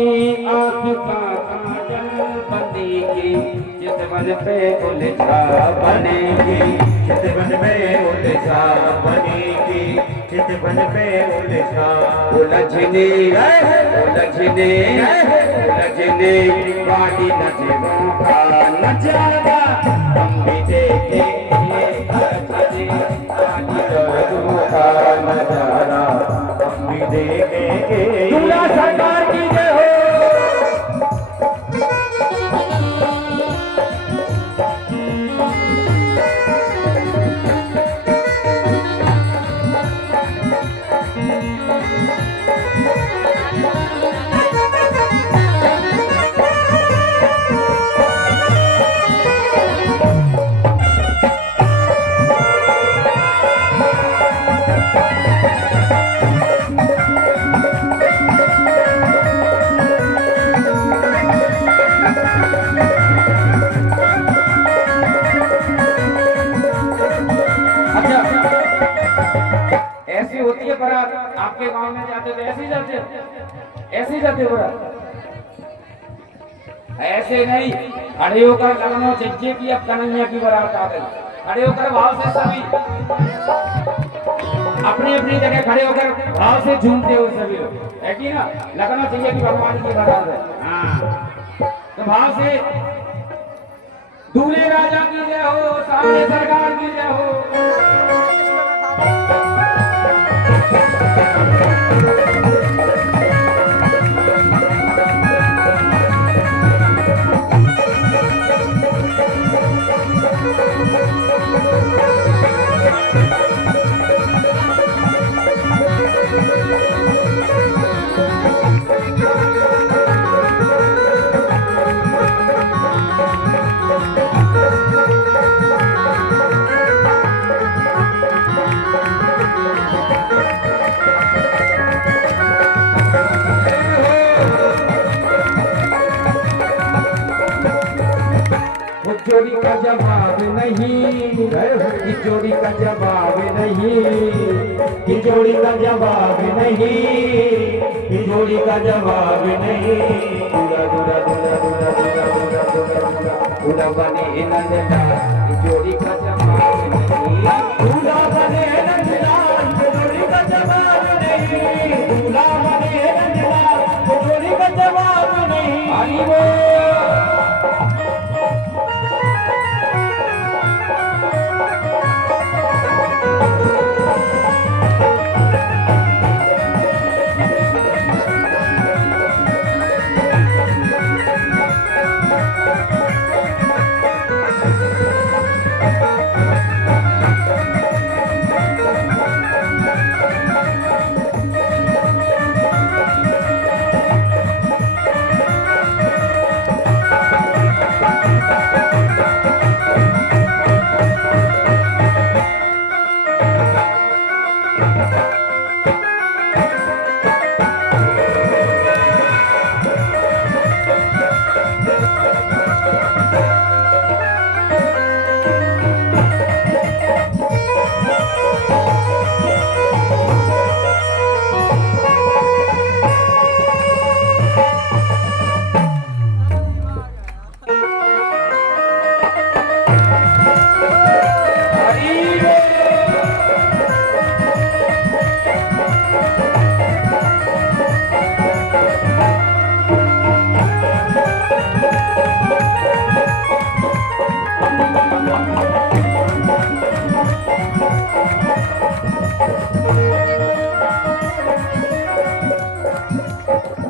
आँख का काजल बनेगी, चितवन पे उलझा बनेगी, चितवन में उलझा बनेगी, चितवन पे उलझा उलझने उलझने उलझने गाड़ी नजरों का नजारा हम भी देखेंगे। उलझने गाड़ी नजरों का नजारा हम भी देखेंगे। दूल्हा सरकार की जय हो। ऐसी होती है बारात, आपके गांव में जाते तो ऐसे ही जाते, ऐसे ही जाते बारात, ऐसे नहीं। खड़े होकर लगनो जज्जे की, अब कन्हैया की बारात आ गई। खड़े होकर भाव से सभी अपनी अपनी जगह खड़े होकर भाव से झूमते हो सभी लोग, है कि ना। लगना चाहिए कि भगवान की बारात है। हाँ, तो भाव से दूल्हे राजा की जय हो, सामने सरकार की जय हो। जोड़ी का जवाब नहीं, जोड़ी का जवाब नहीं, जोड़ी का जवाब नहीं, जोड़ी का जवाब नहीं। दूरा दूरा दूरा दूरा दूरा दूरा दूरा दूरा दूरा बने नंदलाल, जोड़ी का जवाब नहीं। दूल्हा बने नंदलाल, जोड़ी का जवाब नहीं। दूल्हा बने नंदलाल, जोड़ी का जवाब नहीं। हरि बोल।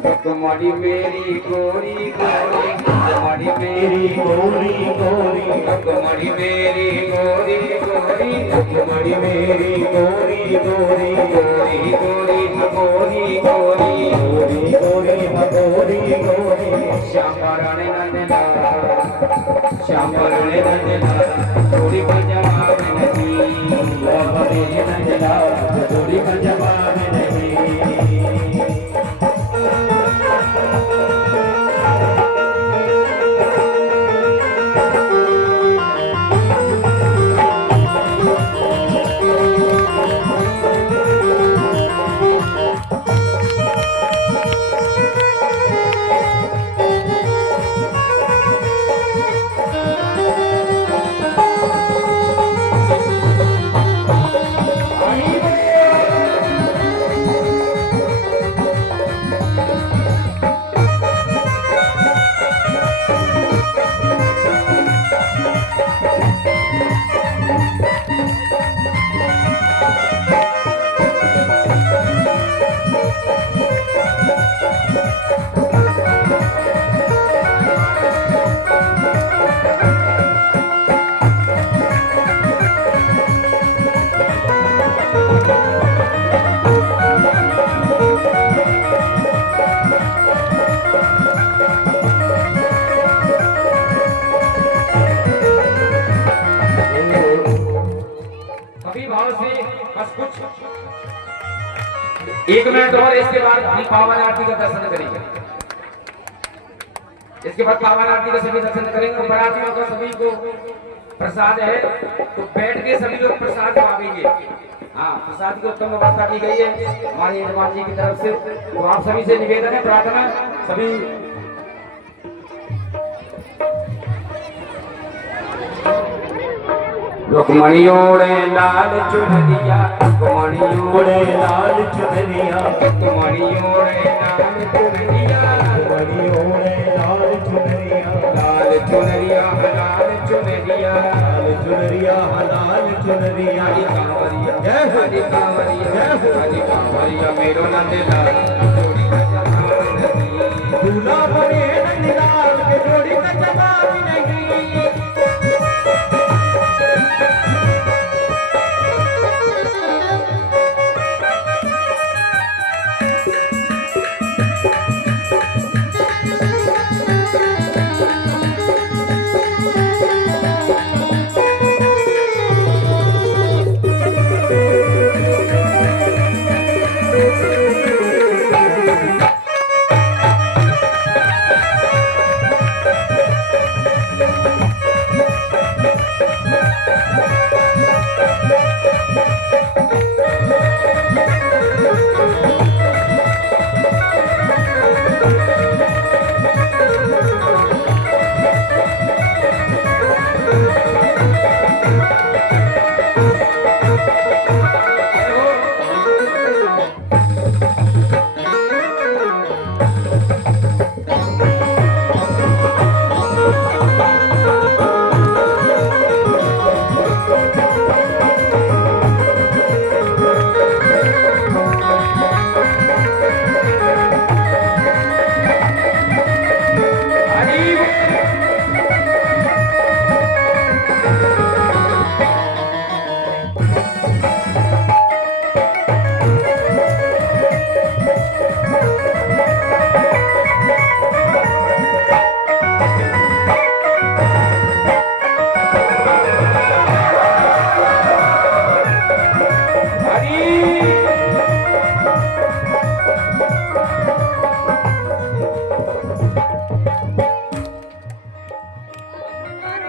तुम्हारी मेरी गोरी गोरी, तुम्हारी मेरी गोरी गोरी तुम्हारी मेरी गोरी गोरी, तुम्हारी मेरी गोरी गोरी गोरी गोरी गोरी गोरी गोरी गोरी गोरी गोरी श्यामरण नंदना, श्यामरण नंदना, थोड़ी पंजवाब नहीं, हरे नंदना थोड़ी पंजवाब नहीं। सभी भाव से बस कुछ 1 मिनट और, इसके बाद हम पावन आरती का दर्शन करेंगे। इसके बाद पावन आरती का सभी दर्शन करेंगे। बरातियों का सभी को प्रसाद है, तो बैठ के सभी लोग प्रसाद पावेंगे। हाँ, प्रसाद की उत्तम व्यवस्था की गई है हमारे यजमान जी की तरफ से। तो आप सभी से निवेदन है, प्रार्थना सभी रुक्मणियोड़े लाल चुनरिया, रुक्मणियोड़े लाल चुनरिया रुक्मणियोड़े लाल चुनरिया, रुक्मणियोड़े लाल चुनरिया लाल चुनरिया लाल चुनरिया, लाल चुनरिया लाल चुनरिया हरि कांवरिया हरि कांवरिया हरि कांवरिया मेरो नंदलाल जोड़ी का जवाब नहीं, दूल्हा बने नंदलाल के जोड़ी का जवाब नहीं।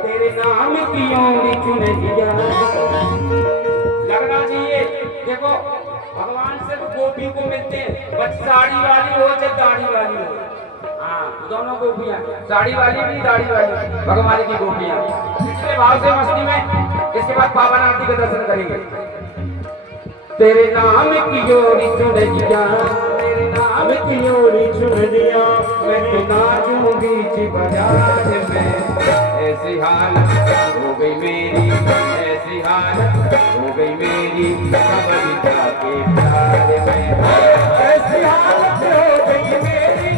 तेरे नाम की ओरी चुनरिया लगना चाहिए। देखो भगवान सिर्फ गोपी को मिलते हैं, बस साड़ी वाली हो चाहे दाढ़ी वाली हो। हाँ, दोनों गोपियां, साड़ी वाली भी दाढ़ी वाली, भगवान की गोपियां। इसके भाव से मस्ती में इसके बाद पावन आरती का दर्शन करेंगे। तेरे नाम की ओरी चुनरिया, तेरे नाम की ओरी चुनरिया, मैं तो नाचूं बीच बाजार में। ऐसी हालत हो गई मेरी, ऐसी हालत हो गई मेरी, कबड्डी के प्यार में। ऐसी हालत हो गई मेरी,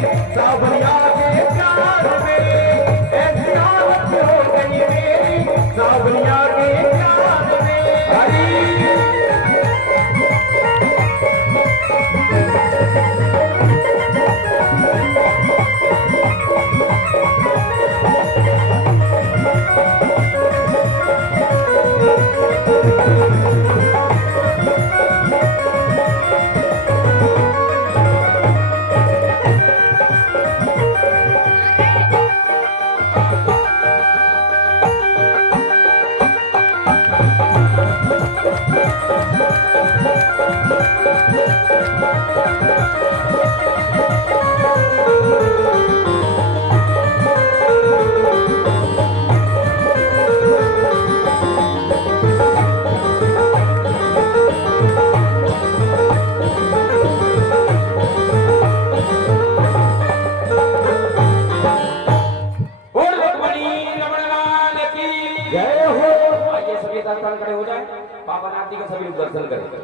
आरती का सभी लोग दर्शन करेंगे।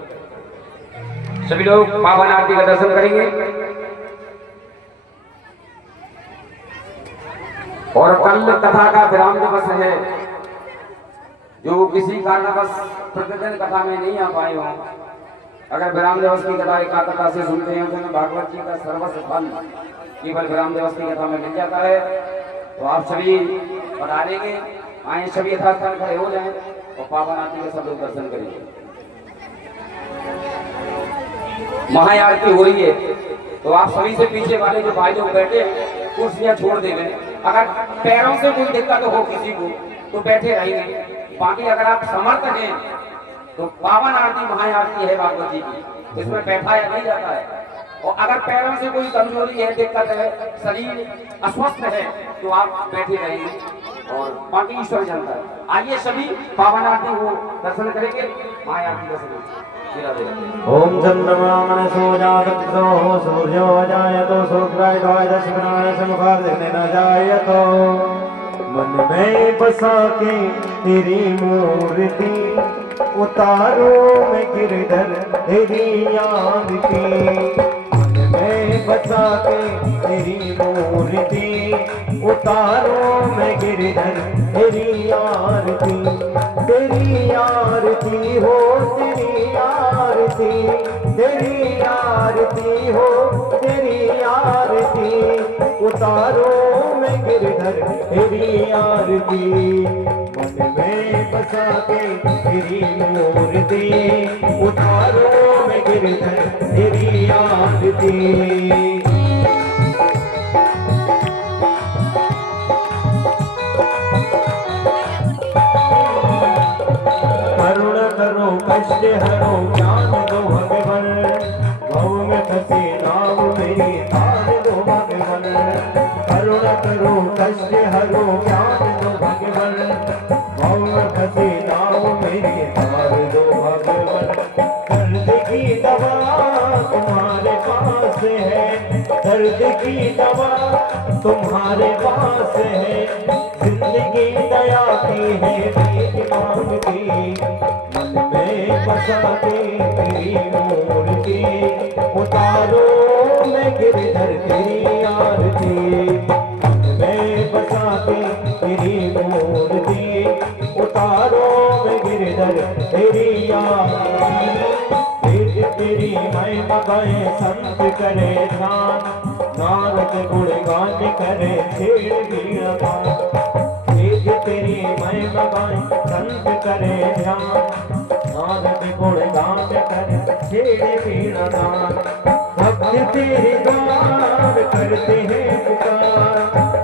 सभी लोग पावन आरती का दर्शन करेंगे और कल कथा का विराम दिवस है। जो किसी कारणवश प्रतिदिन कथा में नहीं आ पाए हों, अगर विराम दिवस की कथा एकाग्रता से सुनते हैं तो भागवत जी का सर्वस्व फल केवल विराम दिवस की कथा में मिल जाता है। तो आप सभी पधारेंगे, आए सभी यथास्थान खड़े हो जाएं और पावन आरती के सब लोग दर्शन करेंगे। महाआरती हो रही है तो आप सभी से पीछे वाले जो भाई लोग बैठे हैं कुर्सियां छोड़ देंगे। अगर पैरों से कोई दिक्कत हो किसी को तो बैठे रहेंगे, बाकी अगर आप समर्थ हैं तो पावन आरती महाआरती है भागवत जी की, इसमें बैठाया नहीं जाता है। और अगर पैरों से कोई कमजोरी है, दिक्कत है, शरीर अस्वस्थ है तो आप बैठे रहेंगे और बाकी ईश्वर जानता है। आइए सभी पावन आरती को दर्शन करेंगे, महाआरती दर्शन। ओम चंद्रमा मनसो जातो सूर्यो जायतो शुक्राय द्वादश बनाय समुखार देखने न जायतो। मन में बसा के तेरी मूर्ति उतारो मैं गिरधर तेरी आरती। मन में बसा के तेरी मूर्ति उतारो मैं गिरधर तेरी आरती। तेरी आरती हो तेरी आरती, तेरी आरती हो तेरी आरती। उतारो मैं गिरधर तेरी आरती। मन में बसा के तेरी मूर्ति उतारो मैं गिरधर तेरी आरती। कष्ट हरो ज्ञान दो भगवन, भव में फंसे नाव मेरी तार दो भगवन। करुण करो कष्ट हरो ज्ञान दो भगवन, भव में फंसे नाव मेरी तार दो भगवन। दर्द की दवा तुम्हारे पास है, दर्द की दवा तुम्हारे पास है। जिंदगी दया की है भीख मांगती। मन में बसा के तेरी मूर्ति उतारो मैं गिरधर तेरी आरती। मन में बसा के तेरी मूर्ति उतारो मैं गिरधर तेरी आरती। तेरी महिमा गाए संत करे ध्यान, नारद गुणगान करे छेड़ वीणा गान। तेरी महिमा गाए संत करे ध्यान, नारद गुणगान करे छेड़ वीणा गान। भक्त तेरे द्वार करते हैं पुकार,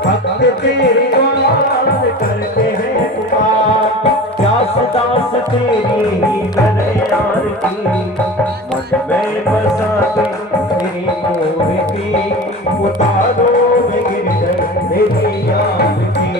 भक्त तेरे द्वार करते हैं पुकार। प्यास दास तेरी ही करे आरती। मन में बसा के तेरी मूर्ति उतारो मैं गिरधर तेरी आरती।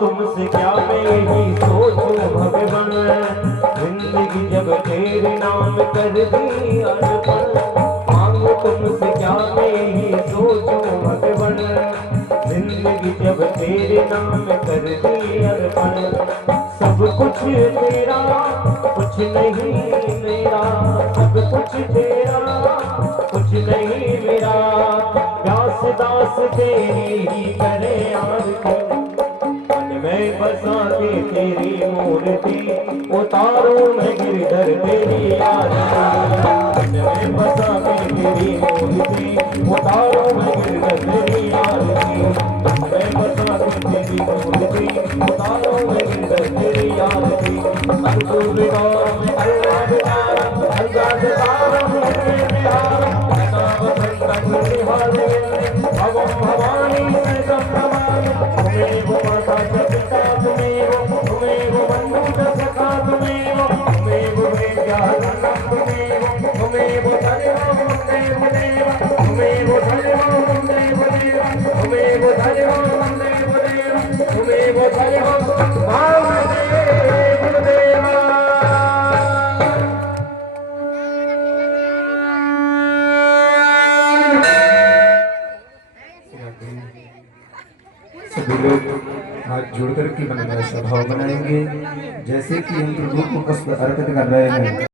तुमसे क्या मैं यही सोचूं भगवान, जिंदगी जब तेरे नाम कर दी अर्पण। मांगो तुमसे क्या मैं यही सोचूं भगवान, जिंदगी जब तेरे नाम कर दी अर्पण। सब कुछ तेरा कुछ नहीं मेरा, सब कुछ तेरा कुछ नहीं मेरा। व्यास दास तेरी ही करे आरती। मैं बसा के तेरी मूर्ति उतारो मैं गिरधर तेरी आरती। मैं बसा के तेरी मूर्ति उतारो मैं गिरधर तेरी आरती। मैं बसा के तेरी मूर्ति उतारो मैं गिरधर तेरी आरती। भवानी तुमेव भाव दे गुरुदेवा। सभी लोग हाथ जोड़ करके मन में ऐसा भाव बनाएंगे जैसे कि हम प्रभु को पुष्प अर्पित कर रहे हैं।